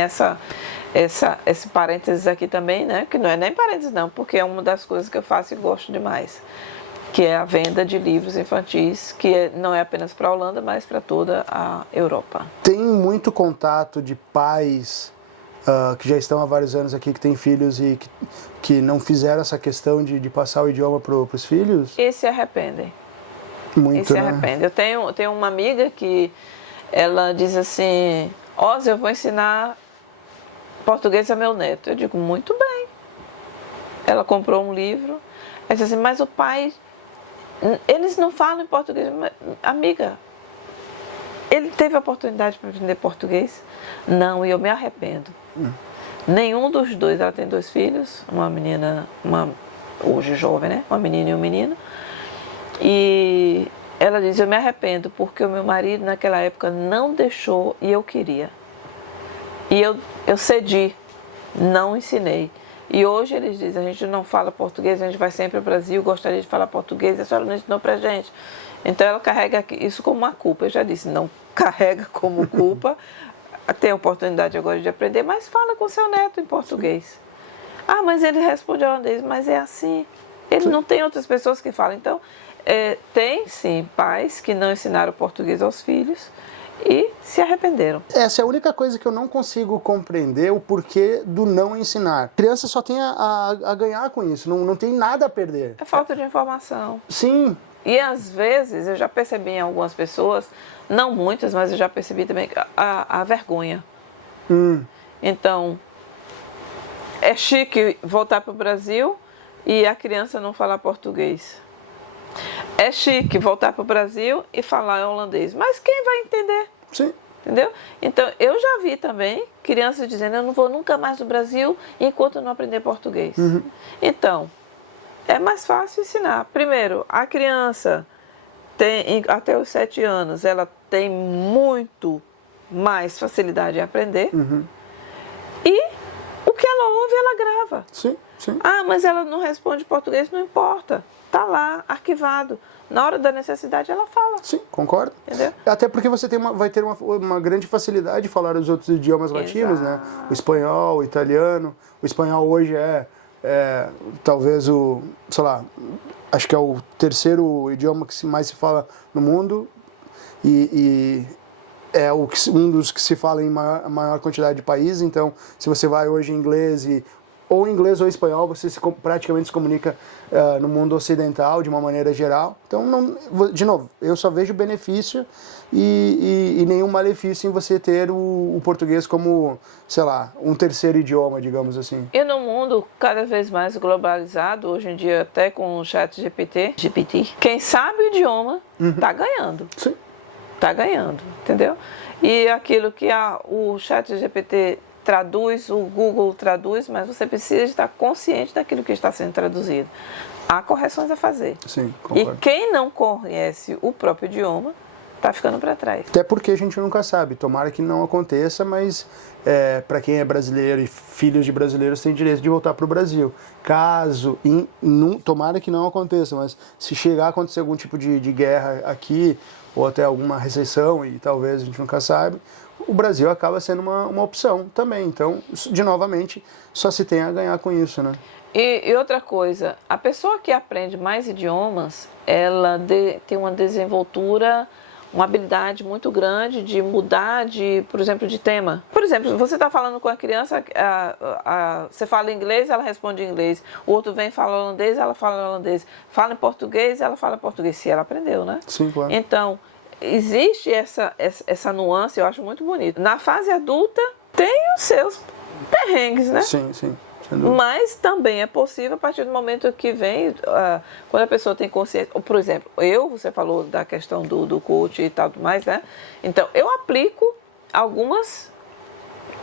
esse parênteses aqui também, né? Que não é nem parênteses não, porque é uma das coisas que eu faço e gosto demais, que é a venda de livros infantis, que não é apenas para a Holanda, mas para toda a Europa. Tem muito contato de pais que já estão há vários anos aqui, que têm filhos e que não fizeram essa questão de passar o idioma para os filhos? E se arrependem. Muito, e se né? arrependem. Eu tenho uma amiga que ela diz assim: Ozy, eu vou ensinar português a meu neto. Eu digo, muito bem. Ela comprou um livro. Ela diz assim, mas o pai, eles não falam em português. Amiga, ele teve a oportunidade para aprender português? Não, e eu me arrependo. Nenhum dos dois. Ela tem 2 filhos, uma menina, hoje jovem, né? Uma menina e um menino. E ela diz, eu me arrependo porque o meu marido naquela época não deixou e eu queria. E eu cedi, não ensinei. E hoje eles dizem, a gente não fala português, a gente vai sempre ao Brasil, gostaria de falar português, a senhora não ensinou pra gente. Então ela carrega isso como uma culpa. Eu já disse, não carrega como culpa, tem a oportunidade agora de aprender, mas fala com seu neto em português. Ah, mas ele responde holandês, mas é assim. Ele não tem outras pessoas que falam. Então, tem sim pais que não ensinaram português aos filhos e se arrependeram. Essa é a única coisa que eu não consigo compreender, o porquê do não ensinar. A criança só tem a ganhar com isso, não tem nada a perder. É falta de informação. Sim. E às vezes, eu já percebi em algumas pessoas, não muitas, mas eu já percebi também a vergonha. Então, é chique voltar para o Brasil e a criança não falar português. É chique voltar para o Brasil e falar holandês, mas quem vai entender? Sim. Entendeu? Então, eu já vi também crianças dizendo, eu não vou nunca mais no Brasil enquanto eu não aprender português. Então, é mais fácil ensinar. Primeiro, a criança tem, até os 7 anos, ela tem muito mais facilidade em aprender. E o que ela ouve, ela grava. Sim, sim. Ah, mas ela não responde português, não importa. Está lá, arquivado. Na hora da necessidade, ela fala. Sim, concordo. Entendeu? Até porque você vai ter uma grande facilidade de falar os outros idiomas latinos, né? O espanhol, o italiano. O espanhol hoje talvez sei lá, acho que é o 3º idioma que mais se fala no mundo e é um dos que se fala em maior quantidade de países. Então, se você vai hoje em inglês ou espanhol, você praticamente se comunica no mundo ocidental de uma maneira geral. Então, de novo, eu só vejo benefício e nenhum malefício em você ter o português como, sei lá, um 3º idioma, digamos assim. E no mundo cada vez mais globalizado, hoje em dia até com o chat GPT, quem sabe o idioma está ganhando. Sim. Está ganhando, entendeu? E aquilo que o chat GPT traduz, o Google traduz, mas você precisa estar consciente daquilo que está sendo traduzido. Há correções a fazer. Sim, concordo. E quem não conhece o próprio idioma está ficando para trás. Até porque a gente nunca sabe. Tomara que não aconteça, mas para quem é brasileiro e filhos de brasileiros tem direito de voltar para o Brasil. Caso, tomara que não aconteça, mas se chegar a acontecer algum tipo de guerra aqui, ou até alguma recessão, e talvez a gente nunca sabe, o Brasil acaba sendo uma opção também. Então, novamente, só se tem a ganhar com isso, né? E outra coisa, a pessoa que aprende mais idiomas, ela tem uma desenvoltura, uma habilidade muito grande de mudar, por exemplo, de tema. Por exemplo, você está falando com a criança, você fala inglês, ela responde em inglês. O outro vem e fala holandês, ela fala holandês. Fala em português, ela fala português. Se ela aprendeu, né? Sim, claro. Então, existe essa nuance, eu acho muito bonito. Na fase adulta, tem os seus perrengues, né? Sim, sim. Mas também é possível a partir do momento que vem, quando a pessoa tem consciência. Por exemplo, você falou da questão do coach e tal, mais, né? Então, eu aplico algumas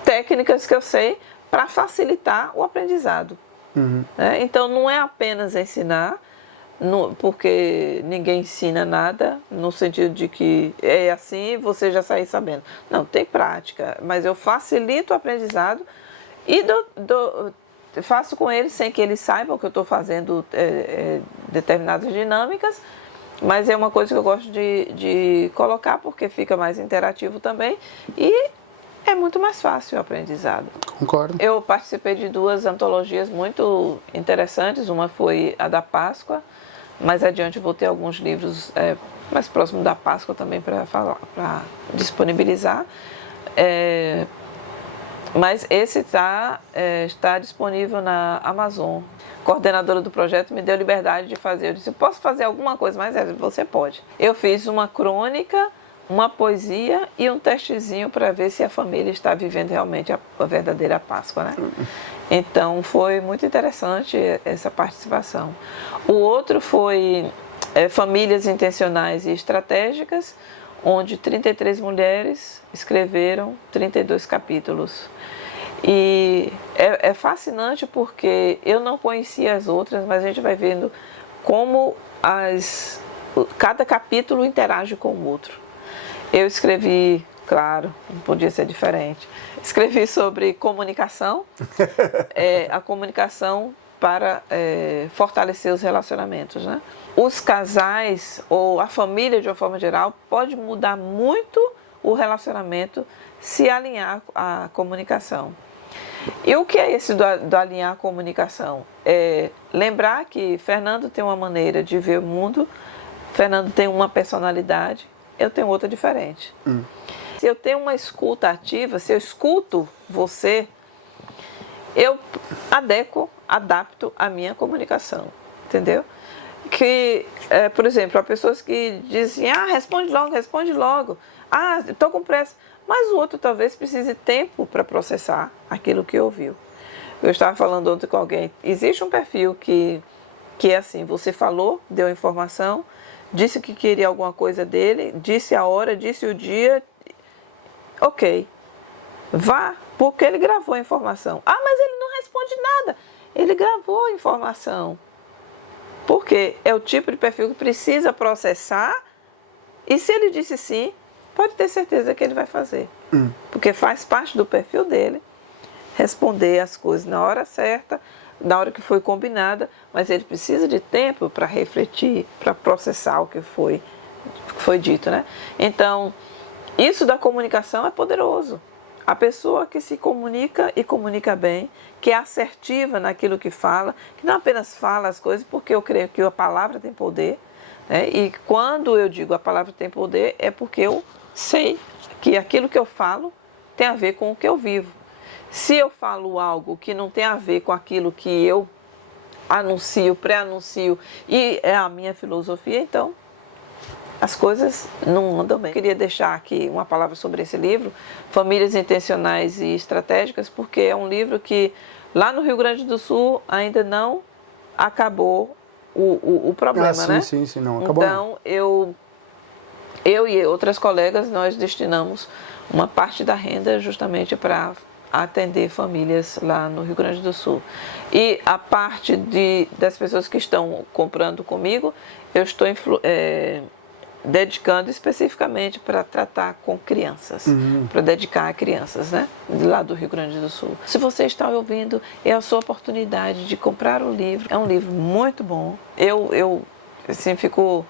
técnicas que eu sei para facilitar o aprendizado. Né? Então, não é apenas ensinar, porque ninguém ensina nada, no sentido de que é assim, você já sai sabendo. Não, tem prática, mas eu facilito o aprendizado e faço com eles sem que eles saibam que eu estou fazendo determinadas dinâmicas, mas é uma coisa que eu gosto de colocar porque fica mais interativo também e é muito mais fácil o aprendizado. Concordo. Eu participei de 2 antologias muito interessantes, uma foi a da Páscoa, mais adiante eu vou ter alguns livros mais próximos da Páscoa também para disponibilizar. Mas esse está disponível na Amazon. A coordenadora do projeto me deu liberdade de fazer. Eu disse, posso fazer alguma coisa mais? Você pode. Eu fiz uma crônica, uma poesia e um testezinho para ver se a família está vivendo realmente a verdadeira Páscoa, né? Então foi muito interessante essa participação. O outro foi Famílias Intencionais e Estratégicas, onde 33 mulheres escreveram 32 capítulos. E é fascinante porque eu não conhecia as outras, mas a gente vai vendo como cada capítulo interage com o outro. Eu escrevi, claro, não podia ser diferente, escrevi sobre comunicação, a comunicação para fortalecer os relacionamentos, né? Os casais ou a família de uma forma geral pode mudar muito o relacionamento se alinhar à comunicação. E o que é esse do alinhar a comunicação? É lembrar que Fernando tem uma maneira de ver o mundo, Fernando tem uma personalidade, eu tenho outra diferente. Se eu tenho uma escuta ativa, se eu escuto você, eu adapto a minha comunicação, entendeu? Que, por exemplo, há pessoas que dizem, responde logo, estou com pressa, mas o outro talvez precise tempo para processar aquilo que ouviu. Eu estava falando ontem com alguém, existe um perfil que é assim, você falou, deu informação, disse que queria alguma coisa dele, disse a hora, disse o dia, ok, vá, porque ele gravou a informação. Mas ele não responde nada, ele gravou a informação. Porque é o tipo de perfil que precisa processar e se ele disse sim, pode ter certeza que ele vai fazer. Porque faz parte do perfil dele responder as coisas na hora certa, na hora que foi combinada, mas ele precisa de tempo para refletir, para processar o que foi dito, né? Então, isso da comunicação é poderoso. A pessoa que se comunica e comunica bem, que é assertiva naquilo que fala, que não apenas fala as coisas, porque eu creio que a palavra tem poder, né? E quando eu digo a palavra tem poder, é porque eu sei que aquilo que eu falo tem a ver com o que eu vivo. Se eu falo algo que não tem a ver com aquilo que eu anuncio, pré-anuncio e é a minha filosofia, então as coisas não andam bem. Eu queria deixar aqui uma palavra sobre esse livro, Famílias Intencionais e Estratégicas, porque é um livro que lá no Rio Grande do Sul ainda não acabou o problema, sim, né? Sim, não acabou. Então, eu e outras colegas, nós destinamos uma parte da renda justamente para atender famílias lá no Rio Grande do Sul. E a parte das pessoas que estão comprando comigo, eu estou dedicando especificamente para tratar com crianças, para dedicar a crianças, né, lá do Rio Grande do Sul. Se você está ouvindo, é a sua oportunidade de comprar o livro. É um livro muito bom. Eu assim, fico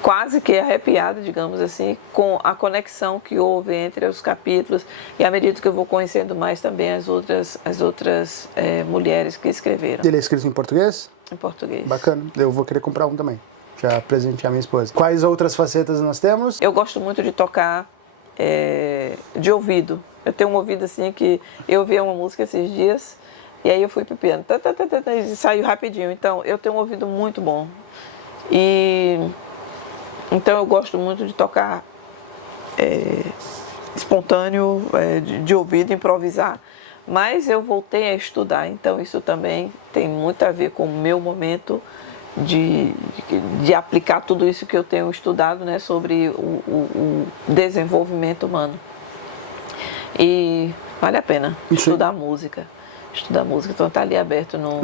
quase que arrepiada, digamos assim, com a conexão que houve entre os capítulos e à medida que eu vou conhecendo mais também as outras mulheres que escreveram. Ele é escrito em português? Em português. Bacana. Eu vou querer comprar um também. Já presentear minha esposa. Quais outras facetas nós temos? Eu gosto muito de tocar de ouvido. Eu tenho um ouvido assim que eu ouvi uma música esses dias e aí eu fui pro piano. E saiu rapidinho. Então eu tenho um ouvido muito bom. Então eu gosto muito de tocar espontâneo, de ouvido, improvisar. Mas eu voltei a estudar, então isso também tem muito a ver com o meu momento de aplicar tudo isso que eu tenho estudado, né, sobre o desenvolvimento humano. E vale a pena Isso. estudar música. Estudar música. Então está ali aberto num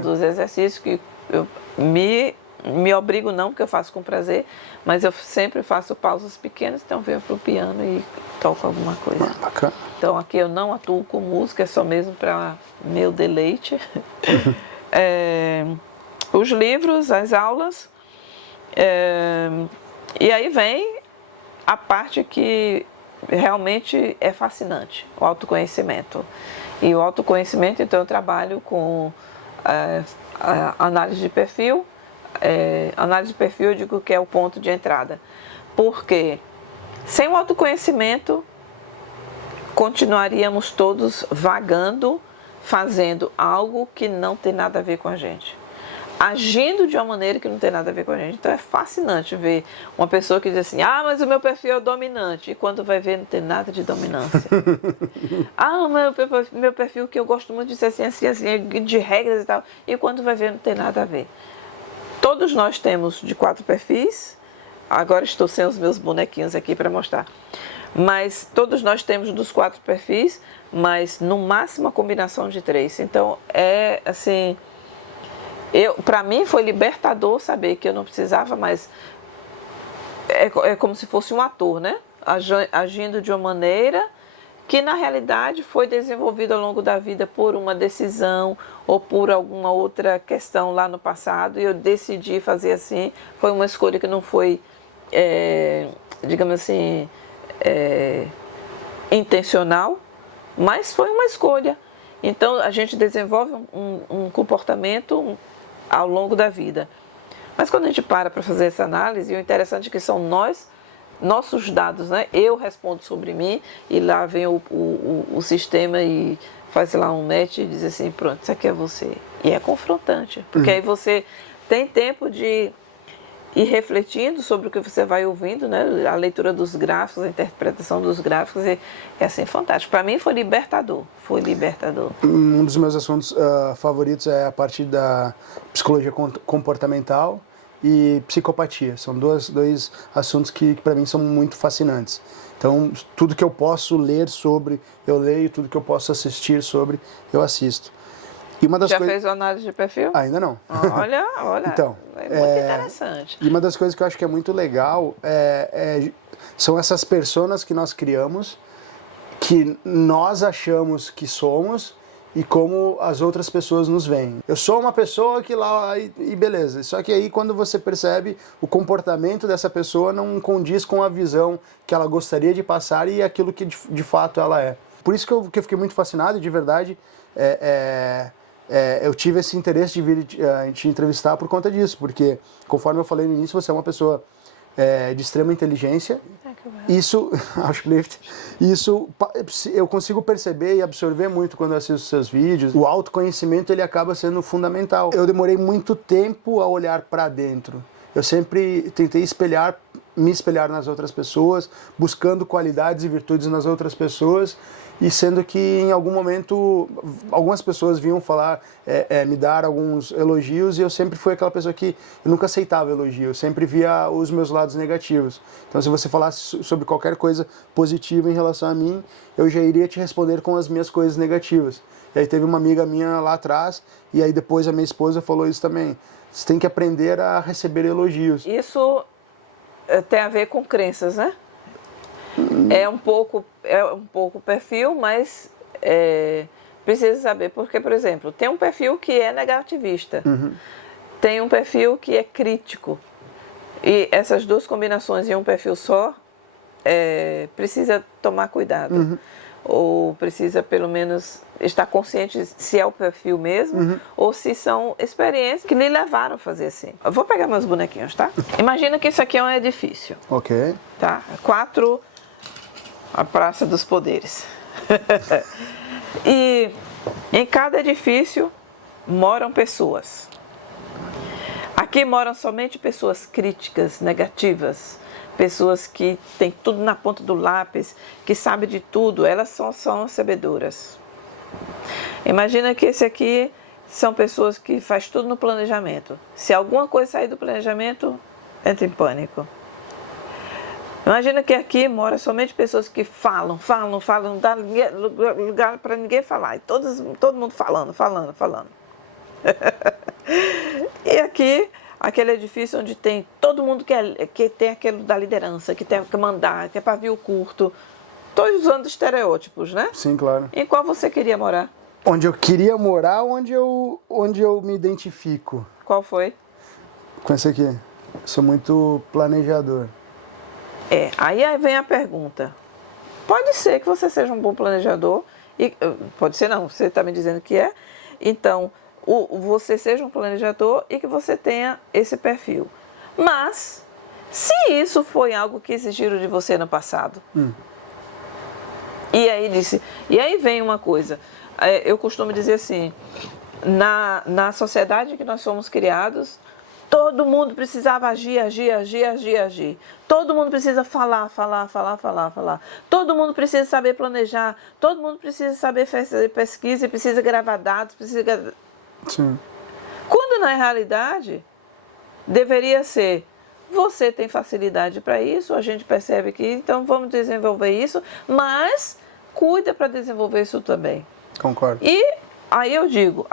dos exercícios que eu me obrigo não, porque eu faço com prazer, mas eu sempre faço pausas pequenas, então venho pro piano e toco alguma coisa. Bacana. Então aqui eu não atuo com música, é só mesmo para meu deleite. Os livros, as aulas, e aí vem a parte que realmente é fascinante, o autoconhecimento. E o autoconhecimento, então eu trabalho com análise de perfil. Análise de perfil, eu digo que é o ponto de entrada. Porque sem o autoconhecimento, continuaríamos todos vagando, fazendo algo que não tem nada a ver com a gente. Agindo de uma maneira que não tem nada a ver com a gente. Então é fascinante ver uma pessoa que diz assim, mas o meu perfil é dominante. E quando vai ver, não tem nada de dominância. O meu perfil que eu gosto muito de ser assim, de regras e tal. E quando vai ver, não tem nada a ver. Todos nós temos de 4 perfis. Agora estou sem os meus bonequinhos aqui para mostrar. Mas todos nós temos dos 4 perfis, mas no máximo a combinação de 3. Então é assim... Para mim foi libertador saber que eu não precisava mais... É como se fosse um ator, né? Agindo de uma maneira que na realidade foi desenvolvida ao longo da vida por uma decisão ou por alguma outra questão lá no passado, e eu decidi fazer assim. Foi uma escolha que não foi, digamos assim, intencional, mas foi uma escolha. Então a gente desenvolve um comportamento ao longo da vida. Mas quando a gente para fazer essa análise, o interessante é que são nossos dados, né? Eu respondo sobre mim e lá vem o sistema e faz lá um match e diz assim, pronto, isso aqui é você. E é confrontante, porque aí você tem tempo de ir refletindo sobre o que você vai ouvindo, né? A leitura dos gráficos, a interpretação dos gráficos, é assim, fantástico. Para mim foi libertador, Um dos meus assuntos favoritos é a parte da psicologia comportamental e psicopatia. São dois assuntos que para mim são muito fascinantes. Então, tudo que eu posso ler sobre, eu leio, tudo que eu posso assistir sobre, eu assisto. E uma das Já fez análise de perfil? Ainda não. Olha, então, é muito interessante. E uma das coisas que eu acho que é muito legal são essas personas que nós criamos, que nós achamos que somos e como as outras pessoas nos veem. Eu sou uma pessoa que lá e beleza. Só que aí quando você percebe o comportamento dessa pessoa não condiz com a visão que ela gostaria de passar e aquilo que de fato ela é. Por isso que eu fiquei muito fascinado e de verdade eu tive esse interesse de vir te entrevistar por conta disso, porque conforme eu falei no início, você é uma pessoa de extrema inteligência. Isso eu consigo perceber e absorver muito quando eu assisto seus vídeos. O autoconhecimento ele acaba sendo fundamental. Eu demorei muito tempo a olhar para dentro. Eu sempre tentei me espelhar nas outras pessoas, buscando qualidades e virtudes nas outras pessoas, e sendo que em algum momento algumas pessoas vinham falar, me dar alguns elogios, e eu sempre fui aquela pessoa que eu nunca aceitava elogio, eu sempre via os meus lados negativos. Então se você falasse sobre qualquer coisa positiva em relação a mim, eu já iria te responder com as minhas coisas negativas. E aí teve uma amiga minha lá atrás, e aí depois a minha esposa falou isso também. Você tem que aprender a receber elogios. Isso tem a ver com crenças, né? É um pouco perfil, mas precisa saber. Porque, por exemplo, tem um perfil que é negativista. Tem um perfil que é crítico. E essas duas combinações em um perfil só, precisa tomar cuidado. Ou precisa, pelo menos, estar consciente se é o perfil mesmo ou se são experiências que lhe levaram a fazer assim. Eu vou pegar meus bonequinhos, tá? Imagina que isso aqui é um edifício. Ok. Tá? 4, a Praça dos Poderes. E em cada edifício moram pessoas. Aqui moram somente pessoas críticas, negativas. Pessoas que têm tudo na ponta do lápis, que sabem de tudo, elas são sabedoras. Imagina que esse aqui são pessoas que fazem tudo no planejamento. Se alguma coisa sair do planejamento, entra em pânico. Imagina que aqui mora somente pessoas que falam, não dá lugar para ninguém falar. E todo mundo falando. E aqui, aquele edifício onde tem todo mundo que tem aquilo da liderança, que tem que mandar, que é pavio curto. Estou usando estereótipos, né? Sim, claro. Em qual você queria morar? Onde eu queria morar, onde eu me identifico. Qual foi? Com esse aqui. Sou muito planejador. Aí vem a pergunta. Pode ser que você seja um bom planejador, pode ser não, você está me dizendo que é. Então, você seja um planejador e que você tenha esse perfil. Mas, se isso foi algo que exigiram de você no passado, e aí vem uma coisa, eu costumo dizer assim, na sociedade que nós somos criados, todo mundo precisava agir. Todo mundo precisa falar. Todo mundo precisa saber planejar. Todo mundo precisa saber fazer pesquisa, precisa gravar dados, Sim. Quando na realidade deveria ser, você tem facilidade para isso, a gente percebe que, então vamos desenvolver isso, mas cuida para desenvolver isso também. Concordo. E aí eu digo,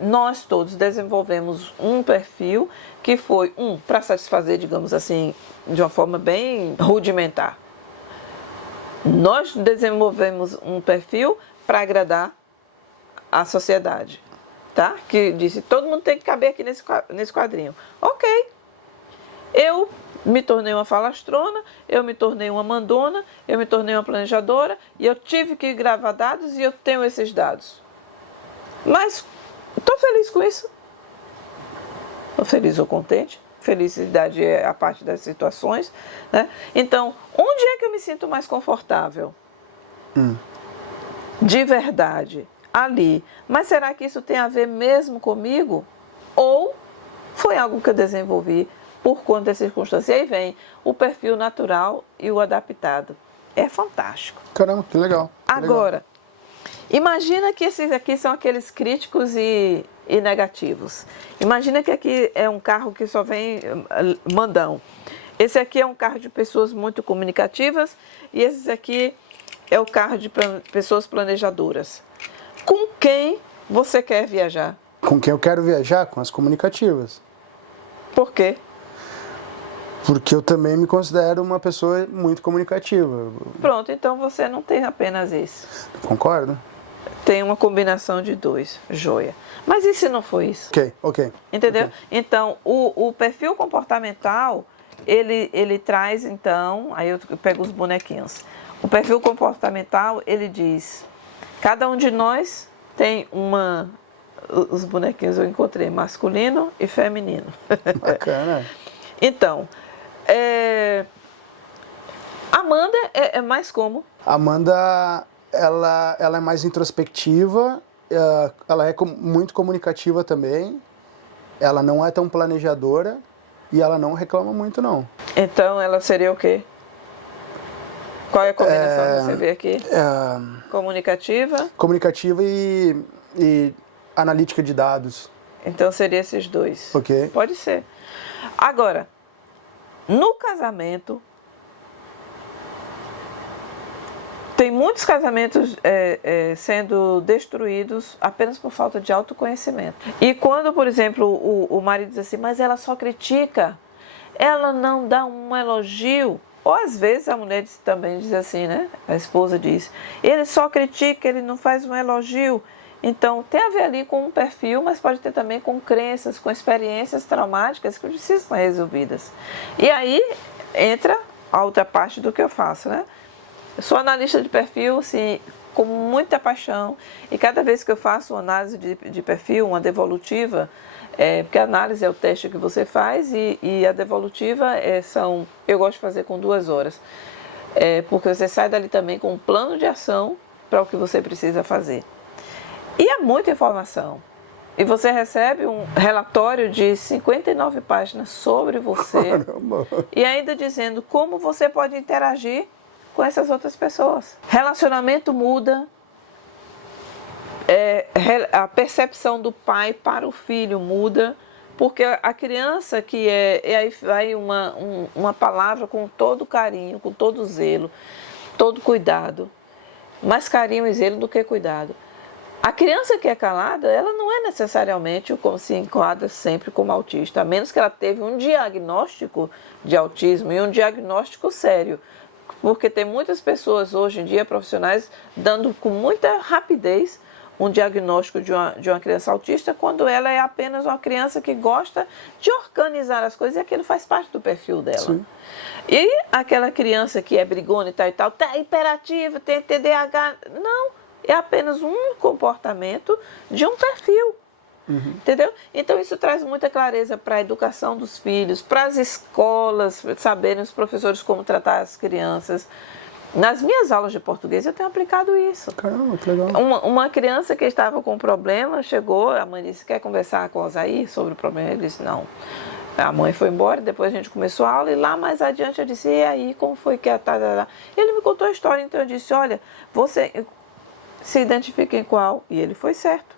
nós todos desenvolvemos um perfil que foi, para satisfazer, digamos assim, de uma forma bem rudimentar. Nós desenvolvemos um perfil para agradar a sociedade, tá? Que disse, todo mundo tem que caber aqui nesse quadrinho. Ok. Eu me tornei uma falastrona, eu me tornei uma mandona, eu me tornei uma planejadora, e eu tive que gravar dados e eu tenho esses dados. Mas estou feliz com isso. Estou feliz ou contente. Felicidade é a parte das situações, né? Então, onde é que eu me sinto mais confortável? De verdade, ali. Mas será que isso tem a ver mesmo comigo? Ou foi algo que eu desenvolvi por conta das circunstâncias? E aí vem o perfil natural e o adaptado. É fantástico. Caramba, que legal. Agora, imagina que esses aqui são aqueles críticos e negativos. Imagina que aqui é um carro que só vem mandão. Esse aqui é um carro de pessoas muito comunicativas e esse aqui é o carro de pessoas planejadoras. Com quem você quer viajar? Com quem eu quero viajar? Com as comunicativas. Por quê? Porque eu também me considero uma pessoa muito comunicativa. Pronto, então você não tem apenas isso. Concordo? Tem uma combinação de dois, joia. Mas e se não for isso? Ok. Entendeu? Okay. Então, o perfil comportamental, ele traz, então, aí eu pego os bonequinhos. O perfil comportamental, ele diz, cada um de nós tem os bonequinhos eu encontrei, masculino e feminino. Bacana. Então, Amanda é mais como? Amanda, ela é mais introspectiva, ela é muito comunicativa também, ela não é tão planejadora e ela não reclama muito, não. Então, ela seria o quê? Qual é a combinação que você vê aqui? Comunicativa? Comunicativa e analítica de dados. Então, seria esses dois. Ok. Pode ser. Agora, no casamento, tem muitos casamentos sendo destruídos apenas por falta de autoconhecimento. E quando, por exemplo, o marido diz assim, mas ela só critica, ela não dá um elogio. Ou às vezes a mulher também diz assim, né? A esposa diz, ele só critica, ele não faz um elogio. Então, tem a ver ali com um perfil, mas pode ter também com crenças, com experiências traumáticas que precisam ser resolvidas. E aí entra a outra parte do que eu faço, né? Eu sou analista de perfil, assim, com muita paixão. E cada vez que eu faço uma análise de perfil, uma devolutiva, porque a análise é o teste que você faz e a devolutiva eu gosto de fazer com 2 horas. Porque você sai dali também com um plano de ação para o que você precisa fazer. E é muita informação. E você recebe um relatório de 59 páginas sobre você. Caramba. E ainda dizendo como você pode interagir com essas outras pessoas. Relacionamento muda. A percepção do pai para o filho muda. Porque a criança que aí vai uma palavra com todo carinho, com todo zelo, todo cuidado, mais carinho e zelo do que cuidado. A criança que é calada, ela não é necessariamente como se enquadra sempre como autista, a menos que ela teve um diagnóstico de autismo e um diagnóstico sério. Porque tem muitas pessoas hoje em dia, profissionais, dando com muita rapidez um diagnóstico de uma criança autista, quando ela é apenas uma criança que gosta de organizar as coisas e aquilo faz parte do perfil dela. Sim. E aquela criança que é brigona e tal, tá hiperativa, tem TDAH, não. É apenas um comportamento de um perfil, entendeu? Então isso traz muita clareza para a educação dos filhos, para as escolas, saberem os professores como tratar as crianças. Nas minhas aulas de português eu tenho aplicado isso. Caramba, que legal. Uma criança que estava com problema chegou, a mãe disse, quer conversar com o Osair sobre o problema? Ele disse, não. A mãe foi embora, depois a gente começou a aula e lá mais adiante eu disse, e aí, como foi que Ele me contou a história, então eu disse, olha, você se identifica em qual? E ele foi certo.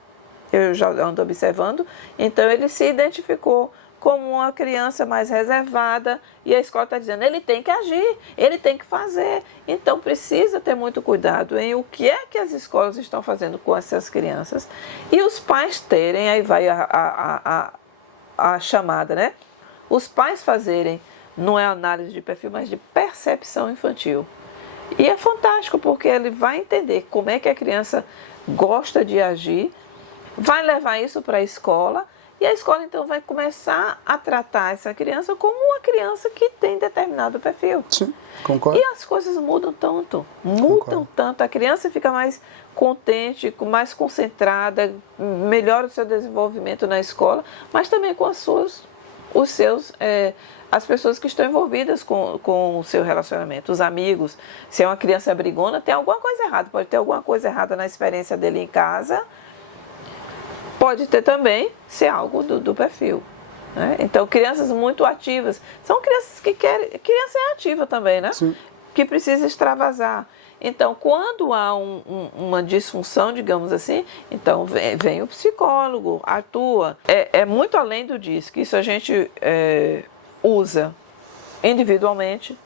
Eu já ando observando. Então ele se identificou como uma criança mais reservada e a escola está dizendo, ele tem que agir, ele tem que fazer. Então precisa ter muito cuidado em o que é que as escolas estão fazendo com essas crianças e os pais terem, aí vai a chamada, né? Os pais fazerem, não é análise de perfil, mas de percepção infantil. E é fantástico, porque ele vai entender como é que a criança gosta de agir, vai levar isso para a escola, e a escola então vai começar a tratar essa criança como uma criança que tem determinado perfil. Sim, concordo. E as coisas mudam tanto, tanto. A criança fica mais contente, mais concentrada, melhora o seu desenvolvimento na escola, mas também com as pessoas que estão envolvidas com o seu relacionamento, os amigos. Se é uma criança brigona, tem alguma coisa errada, pode ter alguma coisa errada na experiência dele em casa, pode ter também ser algo do perfil. Né? Então, crianças muito ativas, são crianças que querem, criança é ativa também, né? Sim. Que precisa extravasar. Então, quando há uma disfunção, digamos assim, então vem o psicólogo, atua. É muito além do DISC, isso a gente usa individualmente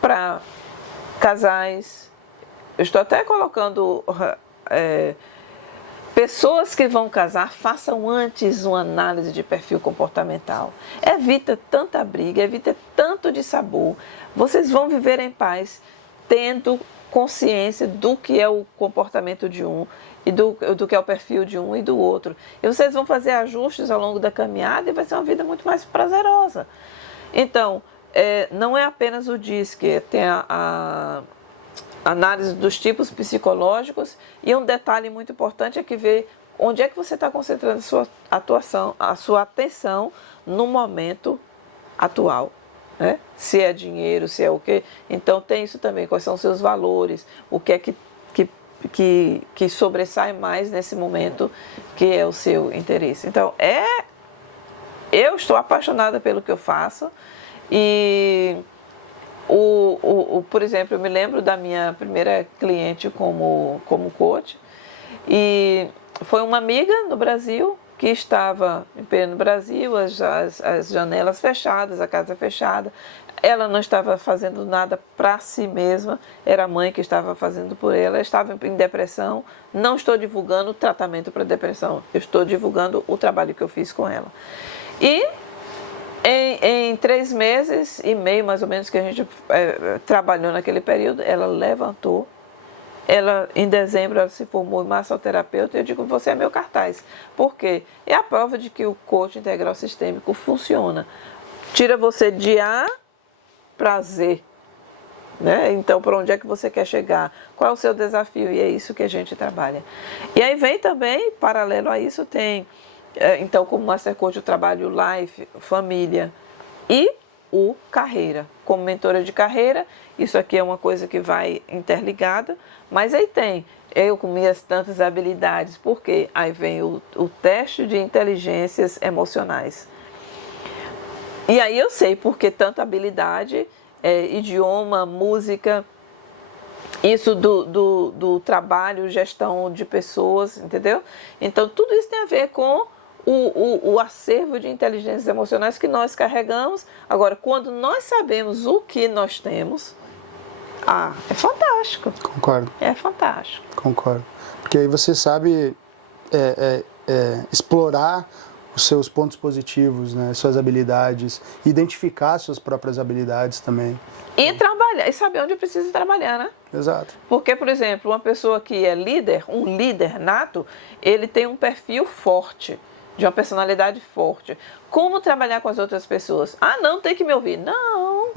para casais. Eu estou até colocando pessoas que vão casar, façam antes uma análise de perfil comportamental. Evita tanta briga, evita tanto dissabor. Vocês vão viver em paz, tendo consciência do que é o comportamento de um e do que é o perfil de um e do outro. E vocês vão fazer ajustes ao longo da caminhada e vai ser uma vida muito mais prazerosa. Então, não é apenas o DISC, tem a análise dos tipos psicológicos e um detalhe muito importante é que ver onde é que você está concentrando a sua atenção no momento atual. Né? Se é dinheiro, se é o quê. Então tem isso também, quais são os seus valores, o que é que sobressai mais nesse momento, que é o seu interesse. Então, eu estou apaixonada pelo que eu faço e, por exemplo, eu me lembro da minha primeira cliente como coach e foi uma amiga no Brasil que estava em pleno Brasil, as janelas fechadas, a casa fechada. Ela não estava fazendo nada para si mesma, era a mãe que estava fazendo por ela, estava em depressão. Não estou divulgando o tratamento para depressão, eu estou divulgando o trabalho que eu fiz com ela. E em 3 meses e meio, mais ou menos, que a gente trabalhou naquele período, ela levantou. Em dezembro, ela se formou em massoterapeuta e eu digo, você é meu cartaz. Por quê? É a prova de que o coaching integral sistêmico funciona. Tira você de A para Z. Né? Então, para onde é que você quer chegar? Qual é o seu desafio? E é isso que a gente trabalha. E aí vem também, paralelo a isso, tem, então, como Master Coach, eu trabalho Life, família e o carreira. Como mentora de carreira, isso aqui é uma coisa que vai interligada, mas aí tem eu com minhas tantas habilidades, porque aí vem o teste de inteligências emocionais. E aí eu sei porque tanta habilidade, idioma, música, isso do trabalho, gestão de pessoas, entendeu? Então tudo isso tem a ver com o acervo de inteligências emocionais que nós carregamos. Agora, quando nós sabemos o que nós temos, é fantástico. Concordo. É fantástico. Concordo. Porque aí você sabe explorar os seus pontos positivos, né? Suas habilidades, identificar suas próprias habilidades também. E trabalhar, e saber onde precisa trabalhar, né? Exato. Porque, por exemplo, uma pessoa que é líder, um líder nato, ele tem um perfil forte, de uma personalidade forte. Como trabalhar com as outras pessoas? Ah, não, tem que me ouvir. Não,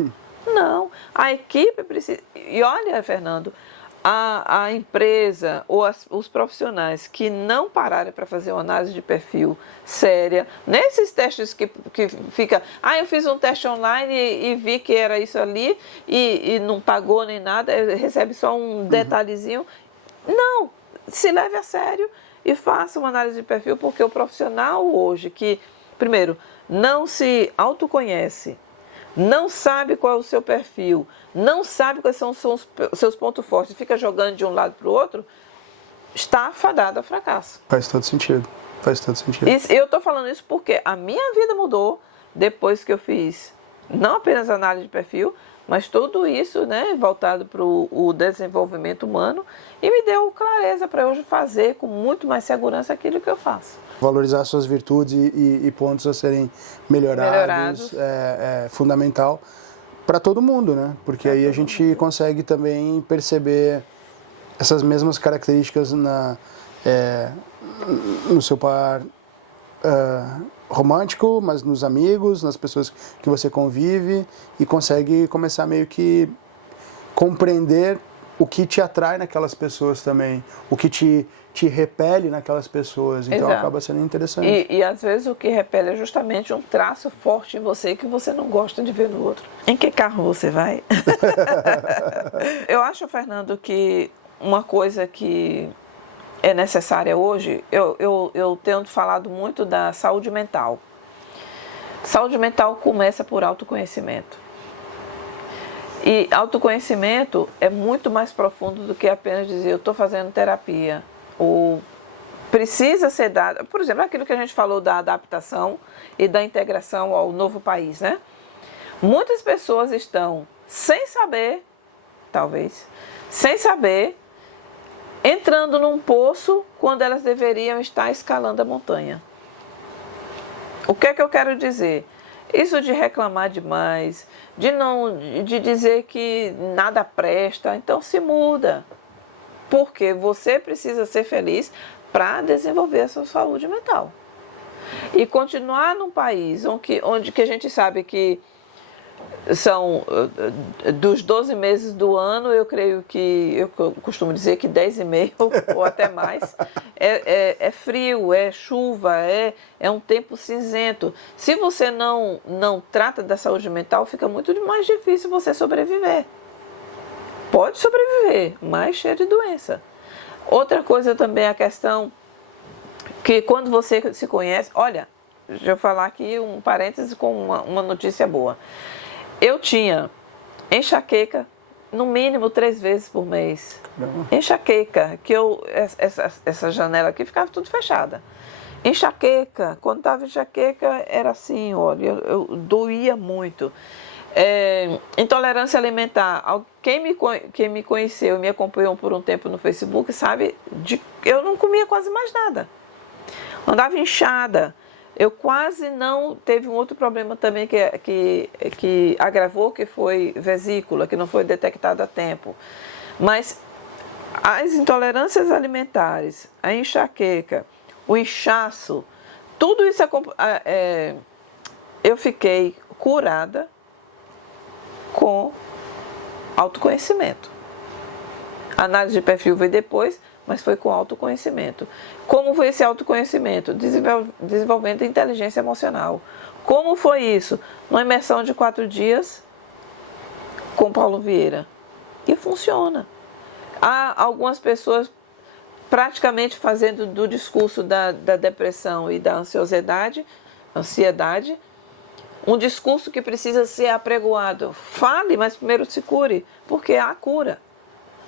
não. A equipe precisa... E olha, Fernando, a empresa ou os profissionais que não pararem para fazer uma análise de perfil séria, nesses testes que fica, eu fiz um teste online e vi que era isso ali e não pagou nem nada, recebe só um detalhezinho. Não, se leve a sério e faça uma análise de perfil, porque o profissional hoje que, primeiro, não se autoconhece, não sabe qual é o seu perfil, não sabe quais são os seus pontos fortes, fica jogando de um lado para o outro, está fadado ao fracasso. Faz todo sentido. Faz todo sentido. E eu estou falando isso porque a minha vida mudou depois que eu fiz não apenas análise de perfil, mas tudo isso, né, voltado para o desenvolvimento humano, e me deu clareza para hoje fazer com muito mais segurança aquilo que eu faço. Valorizar suas virtudes e pontos a serem melhorados é fundamental para todo mundo, né? Porque aí a gente consegue também perceber essas mesmas características no seu par romântico, mas nos amigos, nas pessoas que você convive, e consegue começar meio que compreender o que te atrai naquelas pessoas também, o que te repele naquelas pessoas. Então Exato. Acaba sendo interessante. E às vezes o que repele é justamente um traço forte em você que você não gosta de ver no outro. Em que carro você vai? Eu acho, Fernando, que uma coisa que é necessária hoje, eu tenho falado muito da saúde mental. Saúde mental começa por autoconhecimento. E autoconhecimento é muito mais profundo do que apenas dizer eu estou fazendo terapia. Ou precisa ser dado, por exemplo, aquilo que a gente falou da adaptação e da integração ao novo país, né? Muitas pessoas estão sem saber, talvez, sem saber, entrando num poço quando elas deveriam estar escalando a montanha. O que é que eu quero dizer? Isso de reclamar demais, de dizer que nada presta, então se muda. Porque você precisa ser feliz para desenvolver a sua saúde mental. E continuar num país onde que a gente sabe que são dos 12 meses do ano, eu creio que, eu costumo dizer que 10,5 ou até mais, é frio, é chuva, é um tempo cinzento. Se você não trata da saúde mental, fica muito mais difícil você sobreviver. Pode sobreviver, mas cheio de doença. Outra coisa também é a questão que quando você se conhece... Olha, deixa eu falar aqui um parêntese com uma notícia boa. Eu tinha enxaqueca no mínimo 3 vezes por mês. Enxaqueca, que essa janela aqui ficava tudo fechada. Enxaqueca, quando estava enxaqueca era assim, olha, eu doía muito. Intolerância alimentar. Quem me conheceu e me acompanhou por um tempo no Facebook sabe eu não comia quase mais nada. Andava inchada. Eu quase não... Teve um outro problema também que agravou, que foi vesícula, que não foi detectado a tempo. Mas as intolerâncias alimentares, a enxaqueca, o inchaço, tudo isso eu fiquei curada com autoconhecimento. A análise de perfil veio depois, mas foi com autoconhecimento. Como foi esse autoconhecimento? Desenvolvendo inteligência emocional. Como foi isso? Numa imersão de 4 dias com Paulo Vieira. E funciona. Há algumas pessoas praticamente fazendo do discurso da depressão e da ansiedade, um discurso que precisa ser apregoado. Fale, mas primeiro se cure, porque há cura.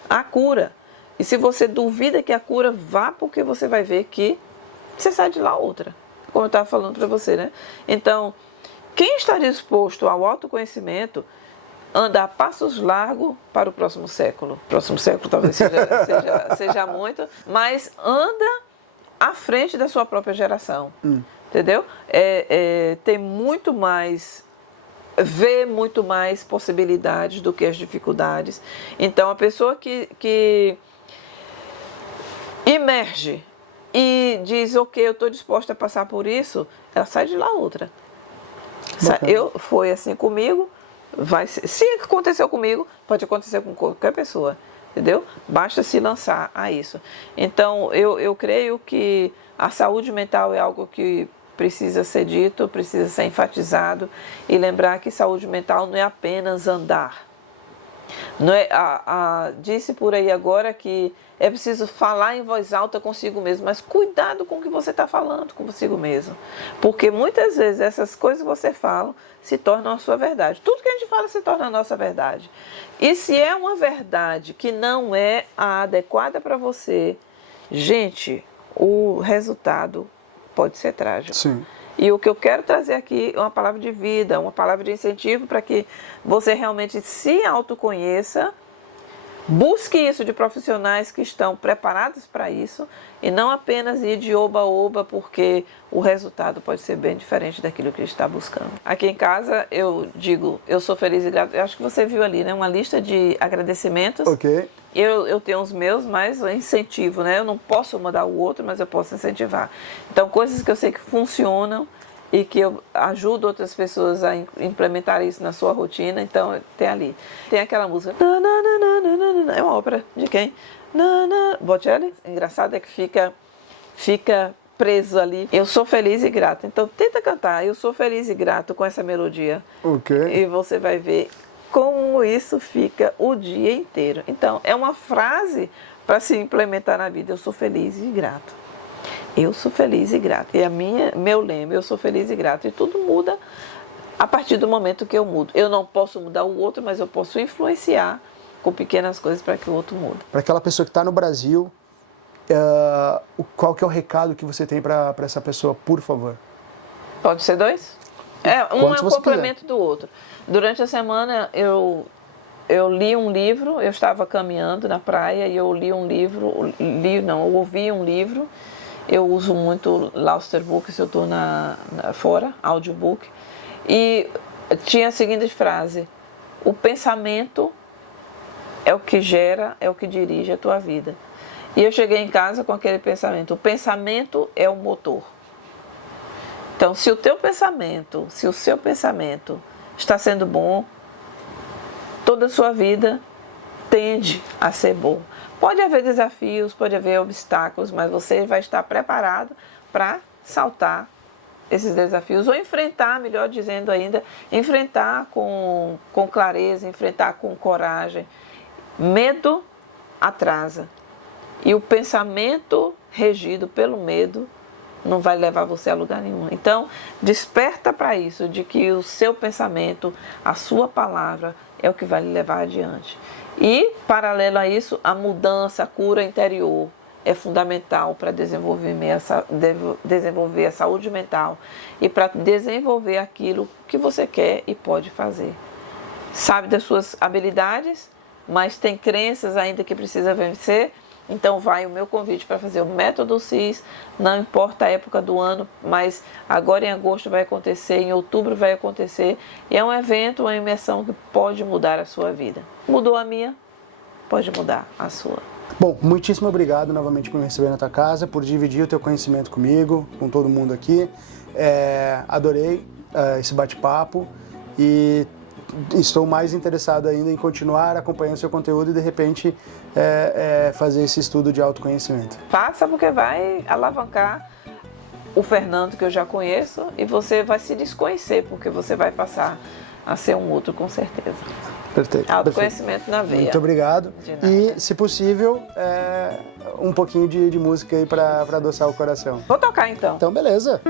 Há cura. E se você duvida que a cura vá, porque você vai ver que você sai de lá outra. como eu estava falando para você, né? Então, quem está disposto ao autoconhecimento anda a passos largos para o próximo século. Próximo século talvez seja muito, mas anda à frente da sua própria geração. Entendeu? Tem muito mais, vê muito mais possibilidades do que as dificuldades. Então, a pessoa que emerge e diz, ok, eu estou disposta a passar por isso, ela sai de lá outra. Foi assim comigo, se aconteceu comigo, pode acontecer com qualquer pessoa, entendeu? Basta se lançar a isso. Então, eu creio que a saúde mental é algo que precisa ser dito, precisa ser enfatizado e lembrar que saúde mental não é apenas andar. Não é, disse por aí agora que é preciso falar em voz alta consigo mesmo, mas cuidado com o que você está falando consigo mesmo. Porque muitas vezes essas coisas que você fala se tornam a sua verdade. Tudo que a gente fala se torna a nossa verdade. E se é uma verdade que não é a adequada para você, gente, o resultado pode ser trágico. Sim. E o que eu quero trazer aqui é uma palavra de vida, uma palavra de incentivo para que você realmente se autoconheça, busque isso de profissionais que estão preparados para isso e não apenas ir de oba-oba, porque o resultado pode ser bem diferente daquilo que está buscando. Aqui em casa eu digo, eu sou feliz e grata. Eu acho que você viu ali, né, uma lista de agradecimentos. Ok. Eu tenho os meus, mas eu incentivo, né? Eu não posso mudar o outro, mas eu posso incentivar. Então, coisas que eu sei que funcionam e que eu ajudo outras pessoas a implementar isso na sua rotina, então tem ali. Tem aquela música, é uma ópera de quem? Bocelli. Engraçado é que fica preso ali. Eu sou feliz e grato. Então, tenta cantar, eu sou feliz e grato com essa melodia. Ok. E você vai ver como isso fica o dia inteiro. Então, é uma frase para se implementar na vida. Eu sou feliz e grato. Eu sou feliz e grato. E meu lema, eu sou feliz e grato. E tudo muda a partir do momento que eu mudo. Eu não posso mudar o outro, mas eu posso influenciar com pequenas coisas para que o outro mude. Para aquela pessoa que está no Brasil, qual que é o recado que você tem para essa pessoa, por favor? Pode ser dois? Um é um complemento quiser do outro. Durante a semana eu li um livro, eu estava caminhando na praia e eu ouvi um livro. Eu uso muito Lausterbooks, eu estou fora, audiobook. E tinha a seguinte frase: o pensamento é o que gera, é o que dirige a tua vida. E eu cheguei em casa com aquele pensamento: o pensamento é o motor. Então, se o seu pensamento está sendo bom, toda a sua vida tende a ser bom. Pode haver desafios, pode haver obstáculos, mas você vai estar preparado para saltar esses desafios ou enfrentar, melhor dizendo ainda, enfrentar com clareza, enfrentar com coragem. Medo atrasa. E o pensamento regido pelo medo não vai levar você a lugar nenhum. Então, desperta para isso, de que o seu pensamento, a sua palavra é o que vai lhe levar adiante. E, paralelo a isso, a mudança, a cura interior é fundamental para desenvolver a saúde mental e para desenvolver aquilo que você quer e pode fazer. Sabe das suas habilidades, mas tem crenças ainda que precisa vencer. Então vai o meu convite para fazer o Método CIS, não importa a época do ano, mas agora em agosto vai acontecer, em outubro vai acontecer, e é um evento, uma imersão que pode mudar a sua vida. Mudou a minha, pode mudar a sua. Bom, muitíssimo obrigado novamente por me receber na tua casa, por dividir o teu conhecimento comigo, com todo mundo aqui. Adorei esse bate-papo e estou mais interessado ainda em continuar acompanhando o seu conteúdo e, de repente, fazer esse estudo de autoconhecimento. Faça, porque vai alavancar o Fernando, que eu já conheço, e você vai se desconhecer, porque você vai passar a ser um outro, com certeza. Perfeito. Autoconhecimento na veia. Muito obrigado. E, se possível, um pouquinho de música aí para adoçar o coração. Vou tocar, então. Então, beleza.